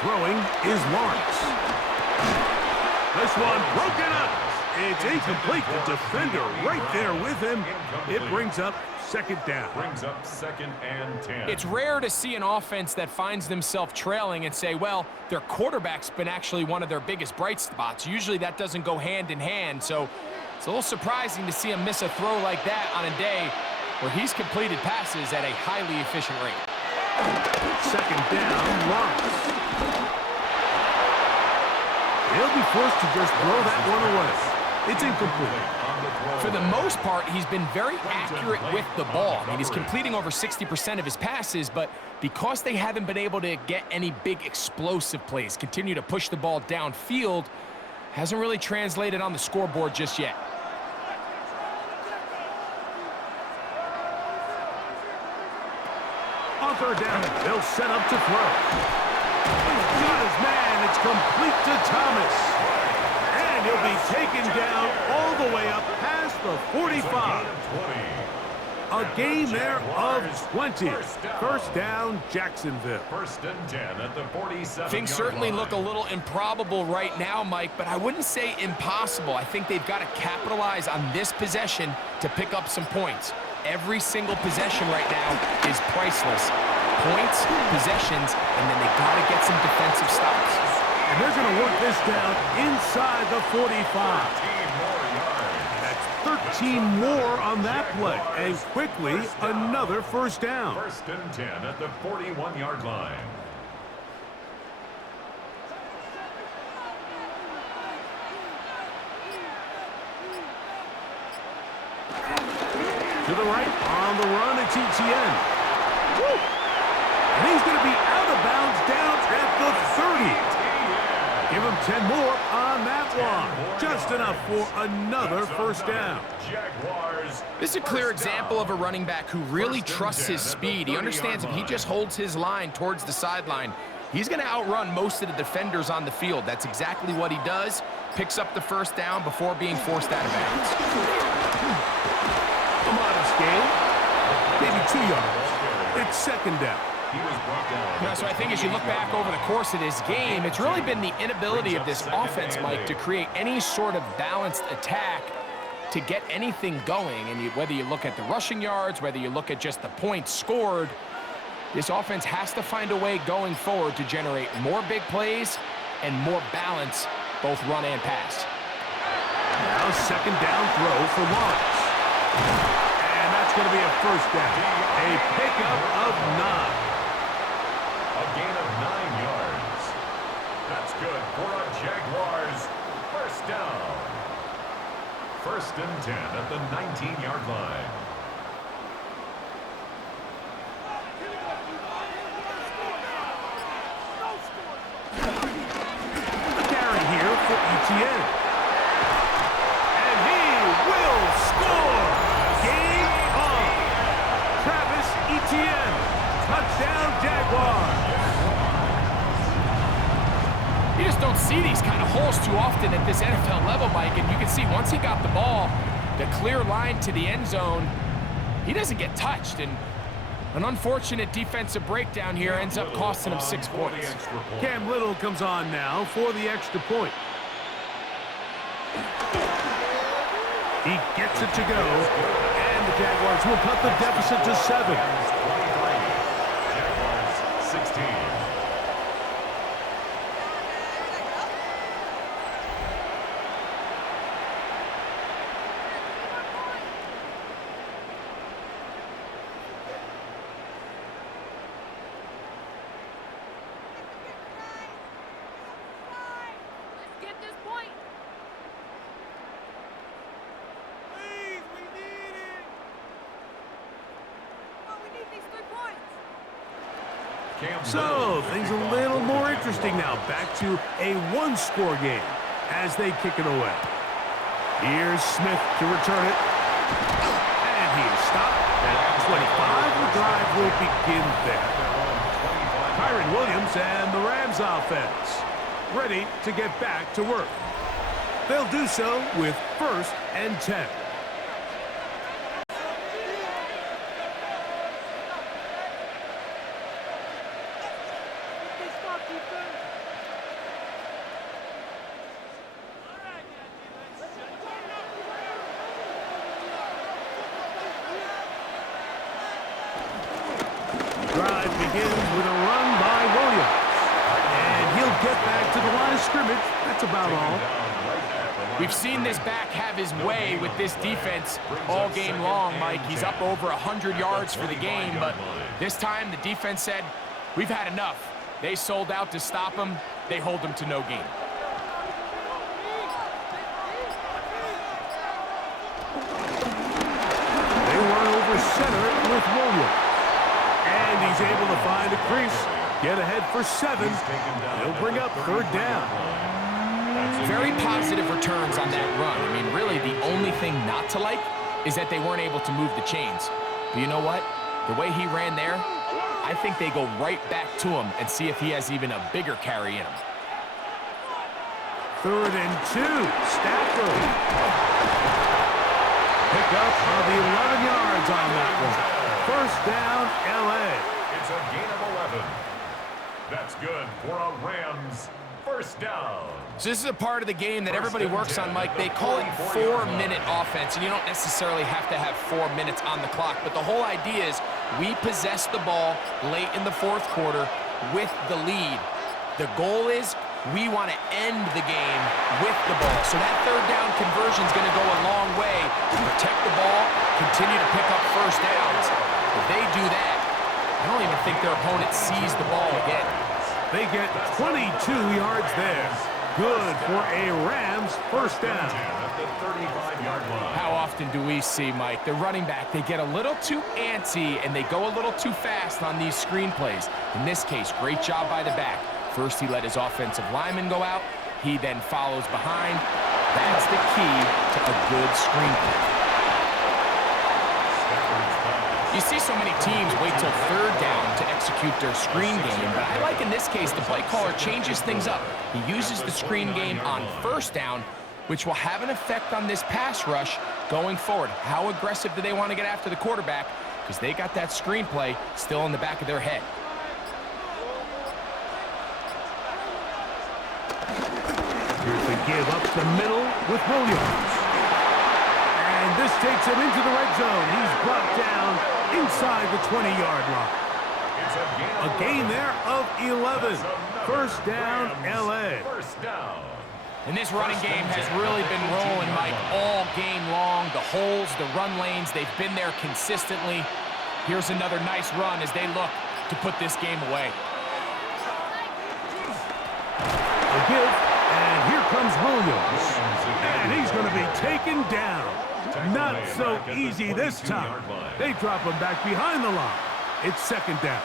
Throwing is Lawrence. This one broken up. It's incomplete. The defender right there with him. It brings up second down. Brings up 2nd and 10. It's rare to see an offense that finds themselves trailing and say, well, their quarterback's been actually one of their biggest bright spots. Usually that doesn't go hand in hand, so it's a little surprising to see him miss a throw like that on a day where he's completed passes at a highly efficient rate. Second down, Lawrence. He'll be forced to just throw that one away. It's incomplete. For the most part, he's been very accurate with the ball. I mean, he's completing over 60% of his passes, but because they haven't been able to get any big explosive plays, continue to push the ball downfield, hasn't really translated on the scoreboard just yet. On third down, they'll set up to throw. He's got his man. It's complete to Thomas. And he'll be taken down all the way up past the 45. A gain there of 20. First down, Jacksonville. 1st and 10 at the 47. Things certainly look a little improbable right now, Mike, but I wouldn't say impossible. I think they've got to capitalize on this possession to pick up some points. Every single possession right now is priceless. Points, possessions, and then they got to get some defensive stops. And they're going to work this down inside the 45. That's 13 more on that play. And quickly, another first down. 1st and 10 at the 41-yard line. To the right, on the run, it's ETN. Woo! And he's going to be out of bounds down at the 30. Give him 10 more on that one. Just enough for another first down. Jaguars. This is a clear example of a running back who really trusts his speed. He understands if he just holds his line towards the sideline, he's going to outrun most of the defenders on the field. That's exactly what he does. Picks up the first down before being forced out of bounds. A modest gain, maybe 2 yards. It's second down. So I think as you look back over the course of this game, it's really been the inability of this offense, Mike, to create any sort of balanced attack to get anything going. And whether you look at the rushing yards, whether you look at just the points scored, this offense has to find a way going forward to generate more big plays and more balance, both run and pass. Now second down throw for Lawrence. And that's going to be a first down. A pickup of 9. A gain of 9 yards. That's good for a Jaguars first down. 1st and 10 at the 19-yard line. A carry here for ETN. And he will score. Game on. Travis Etienne. Touchdown, Jaguars. You just don't see these kind of holes too often at this NFL level, Mike, and you can see once he got the ball, the clear line to the end zone, he doesn't get touched, and an unfortunate defensive breakdown here ends up costing him 6 points. Cam Little comes on now for the extra point. He gets it to go, and the Jaguars will cut the deficit to 7. Jaguars 16. So, things a little more interesting now. Back to a one-score game as they kick it away. Here's Smith to return it. And he is stopped at 25. The drive will begin there. Kyron Williams and the Rams offense ready to get back to work. They'll do so with 1st and 10. scrimmage. That's about all. We've seen this back have his way with this defense all game long, Mike. He's up over 100 yards for the game, but this time the defense said, we've had enough. They sold out to stop him. They hold him to no gain. They run over center with Williams. And he's able to find a crease. Get ahead for 7. He'll bring up 3rd down. Very positive returns on that run. I mean, really, the only thing not to like is that they weren't able to move the chains. But you know what? The way he ran there, I think they go right back to him and see if he has even a bigger carry in him. 3rd and 2. Stafford. Pick up of the 11 yards on that one. 1st down, L.A. It's a gain of 11. That's good for a Rams 1st down. So this is a part of the game that everybody works on, Mike. They call it 4-minute offense, and you don't necessarily have to have 4 minutes on the clock. But the whole idea is we possess the ball late in the 4th quarter with the lead. The goal is we want to end the game with the ball. So that 3rd down conversion is going to go a long way to protect the ball, continue to pick up 1st downs. If they do that, I don't even think their opponent sees the ball again. They get 22 yards there. Good for a Rams 1st down. How often do we see, Mike, the running back, they get a little too antsy and they go a little too fast on these screen plays. In this case, great job by the back. First, he let his offensive lineman go out. He then follows behind. That's the key to a good screen play. You see so many teams wait till 3rd down to execute their screen game, but I like in this case the play caller changes things up. He uses the screen game on 1st down, which will have an effect on this pass rush going forward. How aggressive do they want to get after the quarterback? Because they got that screen play still in the back of their head. Here's the give up the middle with Williams. And this takes him into the red zone. He's brought down inside the 20-yard line. A gain there of 11. 1st down, L.A. And this running game has really been rolling, Mike, all game long. The holes, the run lanes, they've been there consistently. Here's another nice run as they look to put this game away. The give, and here comes Williams. And he's going to be taken down. Not so easy this time. They drop him back behind the line. It's 2nd down.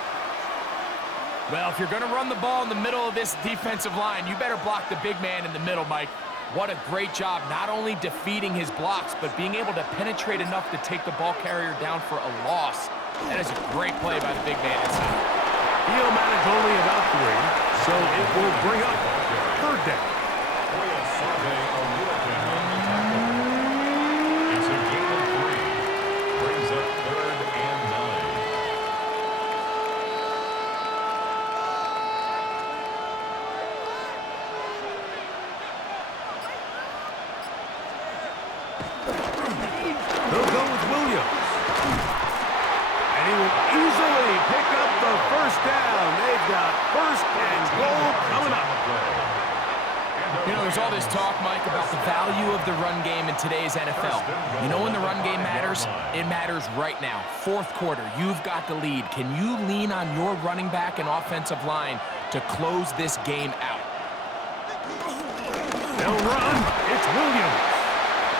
Well, if you're going to run the ball in the middle of this defensive line, you better block the big man in the middle, Mike. What a great job, not only defeating his blocks, but being able to penetrate enough to take the ball carrier down for a loss. That is a great play by the big man inside. He'll manage only about 3, so it will bring up 3rd down. It's a gain of 3. Brings up 3rd and 9. They'll go with Williams. And he will easily pick up the 1st down. They've got 1st and goal coming up. You know, there's all this talk, Mike, about the value of the run game in today's NFL. You know when the run game matters? It matters right now. 4th quarter, you've got the lead. Can you lean on your running back and offensive line to close this game out? They'll run. It's Williams.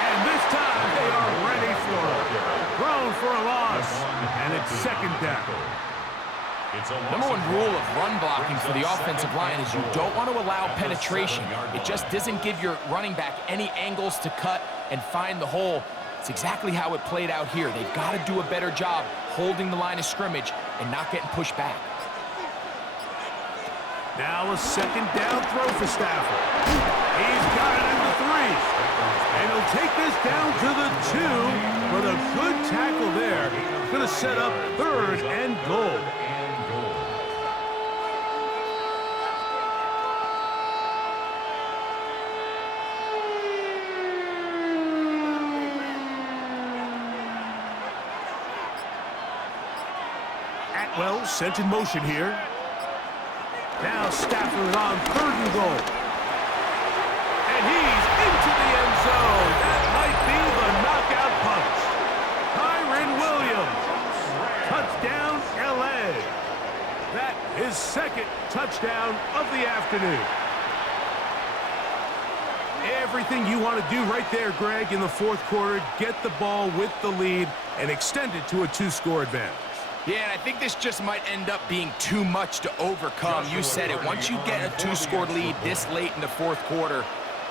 And this time they are ready for it. Thrown for a loss. And it's 2nd down. Number 1 rule of run blocking for the offensive line is you don't want to allow penetration. It just doesn't give your running back any angles to cut and find the hole. It's exactly how it played out here. They've got to do a better job holding the line of scrimmage and not getting pushed back. Now a 2nd down throw for Stafford. He's got it in the 3. And he'll take this down to the 2. But a good tackle there. Going to set up 3rd and goal. Atwell sent in motion here. Now Stafford on 3rd and goal. And he's into the end zone. That might be the knockout punch. Kyren Williams. Touchdown, L.A. That is second touchdown of the afternoon. Everything you want to do right there, Greg, in the fourth quarter. Get the ball with the lead and extend it to a 2-score advantage. Yeah, and I think this just might end up being too much to overcome. You said it. Once you get a 2-score lead this late in the fourth quarter,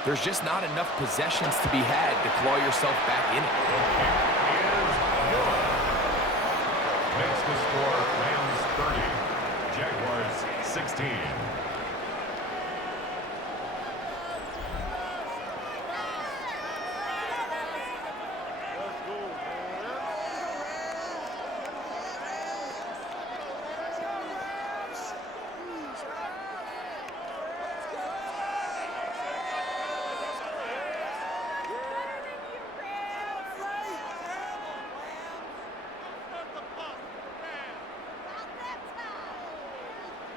there's just not enough possessions to be had to claw yourself back in it. Makes the score Rams 30, Jaguars 16.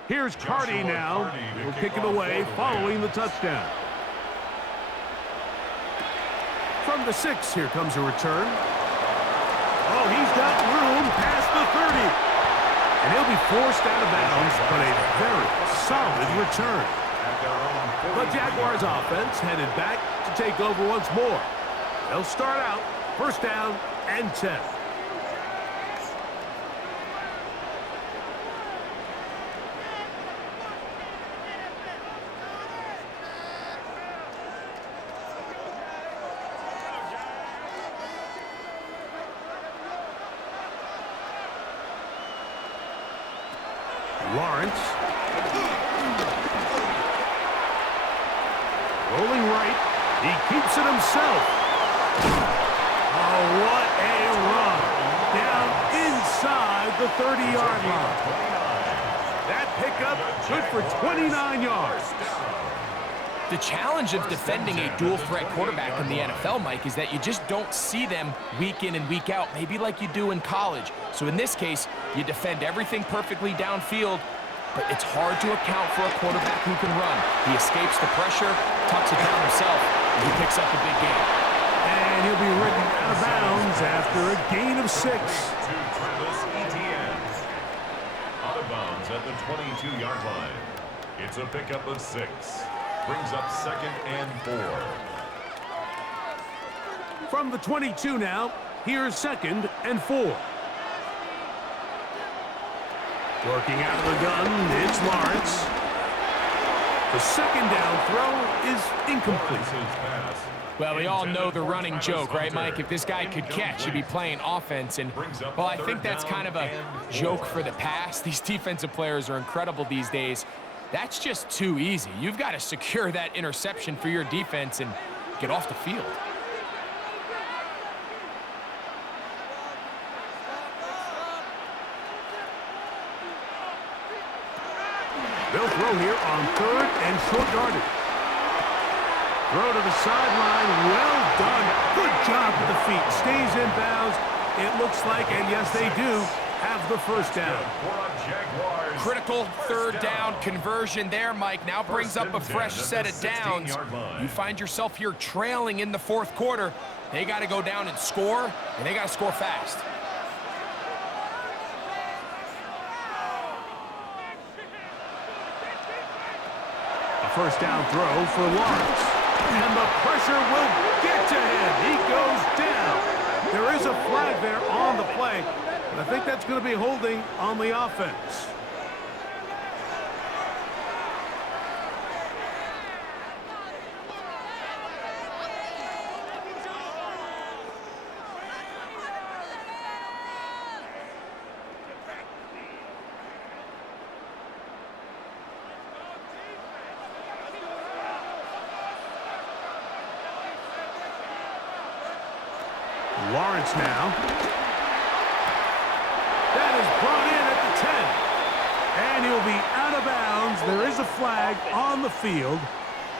Here's Parity now. He'll kick it away following the touchdown. From the 6, here comes a return. Oh, he's got room past the 30. And he'll be forced out of bounds, but a very solid return. The Jaguars offense headed back to take over once more. They'll start out first down and 10. Lawrence. Rolling right. He keeps it himself. Oh, what a run. Down inside the 30-yard line. That pickup good for 29 yards. The challenge of defending a dual-threat quarterback in the NFL, Mike, is that you just don't see them week in and week out, maybe like you do in college. So in this case, you defend everything perfectly downfield, but it's hard to account for a quarterback who can run. He escapes the pressure, tucks it down himself, and he picks up the big game. And he'll be ridden out of bounds after a gain of 6. Out of bounds at the 22-yard line. It's a pickup of 6. Brings up second and 4. From the 22 now, here's second and 4. Working out of the gun, it's Lawrence. The second down throw is incomplete. Well, we all know the running joke, right, Mike? If this guy could catch, he'd be playing offense. And, well, I think that's kind of a joke for the past. These defensive players are incredible these days. That's just too easy. You've got to secure that interception for your defense and get off the field. They'll throw here on third and short yardage. Throw to the sideline. Well done. Good job with the feet. Stays in bounds. It looks like, and yes, they do, have the first down. Critical third down conversion there, Mike. Now brings up a fresh set of downs. You find yourself here trailing in the fourth quarter. They got to go down and score, and they got to score fast. A first down throw for Lawrence. And the pressure will get to him. He goes down. There is a flag there on the play, but I think that's going to be holding on the offense. Lawrence now. That is brought in at the 10. And he'll be out of bounds. There is a flag on the field.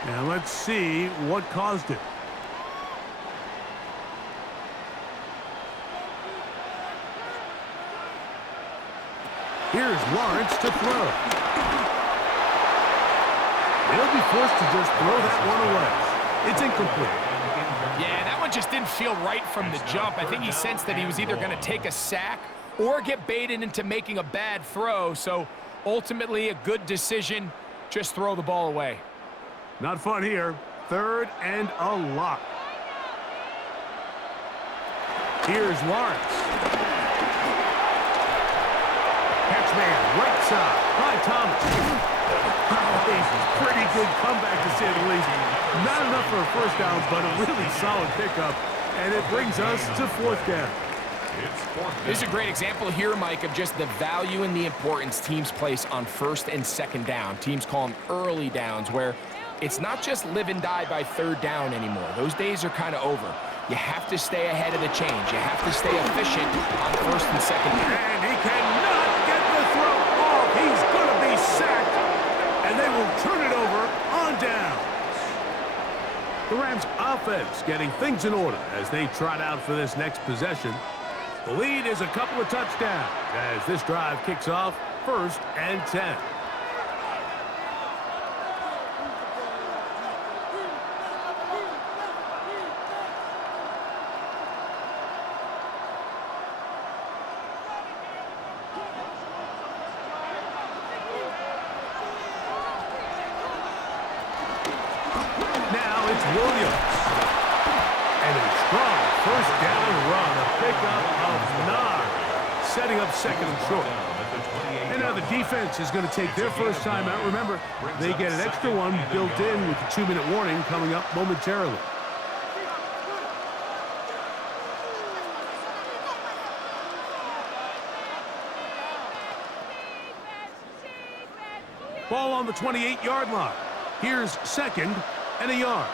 Now let's see what caused it. Here's Lawrence to throw. They'll be forced to just throw that one away. It's incomplete. Yeah, that one just didn't feel right from the jump. I think he sensed that he was either going to take a sack or get baited into making a bad throw. So ultimately a good decision. Just throw the ball away. Not fun here. 3rd and a lot. Here's Lawrence. Catch man, right side. By Thomas. Pretty good comeback, to say the least. Not enough for a first down, but a really solid pickup. And it brings us to 4th down. This is a great example here, Mike, of just the value and the importance teams place on 1st and 2nd down. Teams call them early downs, where it's not just live and die by 3rd down anymore. Those days are kind of over. You have to stay ahead of the change. You have to stay efficient on 1st and 2nd down. And he cannot get the throw off. He's going to be sacked. And they will turn it over on down. The Rams offense getting things in order as they trot out for this next possession. The lead is a couple of touchdowns as this drive kicks off 1st and 10. Now it's Williams. And a strong 1st down run, a pickup of 9, setting up 2nd and short. And now the defense is going to take their first time out. Remember, they get an extra one built in with the 2-minute warning coming up momentarily. Ball on the 28-yard line. Here's 2nd and a yard.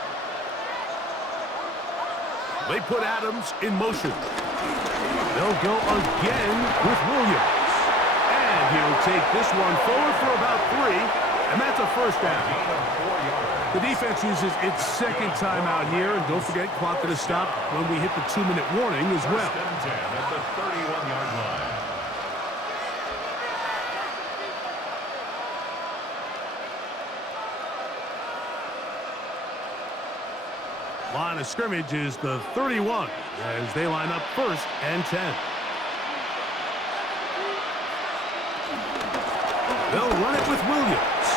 They put Adams in motion. They'll go again with Williams. And he'll take this one forward for about 3, and that's a first down. The defense uses its 2nd timeout here, and don't forget, clock going to stop when we hit the 2-minute warning as well. 1st and 10 at the 31-yard line. Line of scrimmage is the 31 as they line up 1st and 10. They'll run it with Williams.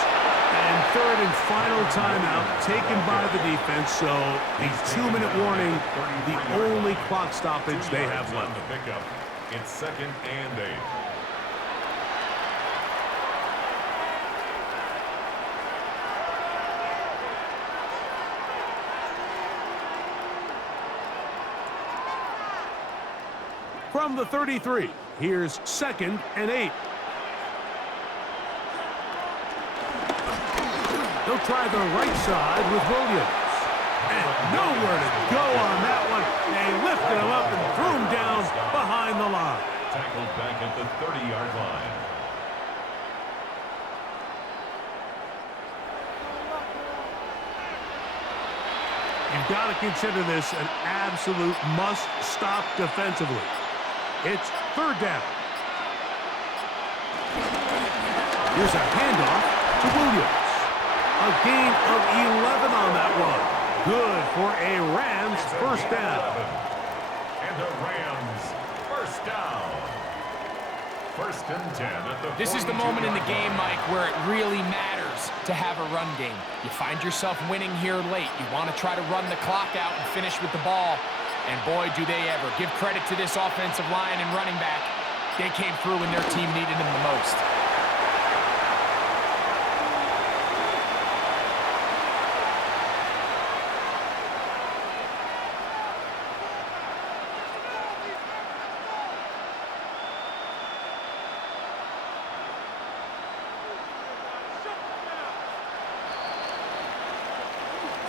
And 3rd and final timeout taken by the defense, so the 2-minute warning, the only clock stoppage they have left. The pickup. It's 2nd and 8. From the 33, here's 2nd and 8. They'll try the right side with Williams. And nowhere to go on that one. They lifted him up and threw him down behind the line. Tackled back at the 30-yard line. You've got to consider this an absolute must-stop defensively. It's 3rd down. Here's a handoff to Williams. A gain of 11 on that one. Good for a Rams first down. And the Rams first down. 1st and 10 at the 42-yard line. This is the moment in the game, Mike, where it really matters to have a run game. You find yourself winning here late. You want to try to run the clock out and finish with the ball. And boy, do they ever. Give credit to this offensive line and running back. They came through when their team needed them the most.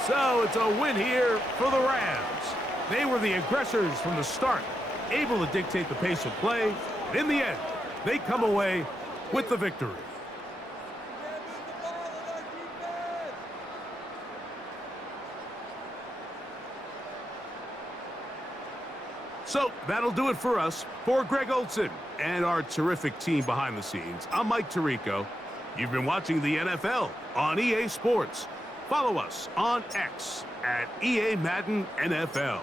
So it's a win here for the Rams. They were the aggressors from the start, able to dictate the pace of play. In the end, they come away with the victory. So that'll do it for us. For Greg Olson and our terrific team behind the scenes, I'm Mike Tirico. You've been watching the NFL on EA Sports. follow us on X at EA Madden NFL.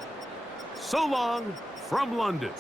So long from London.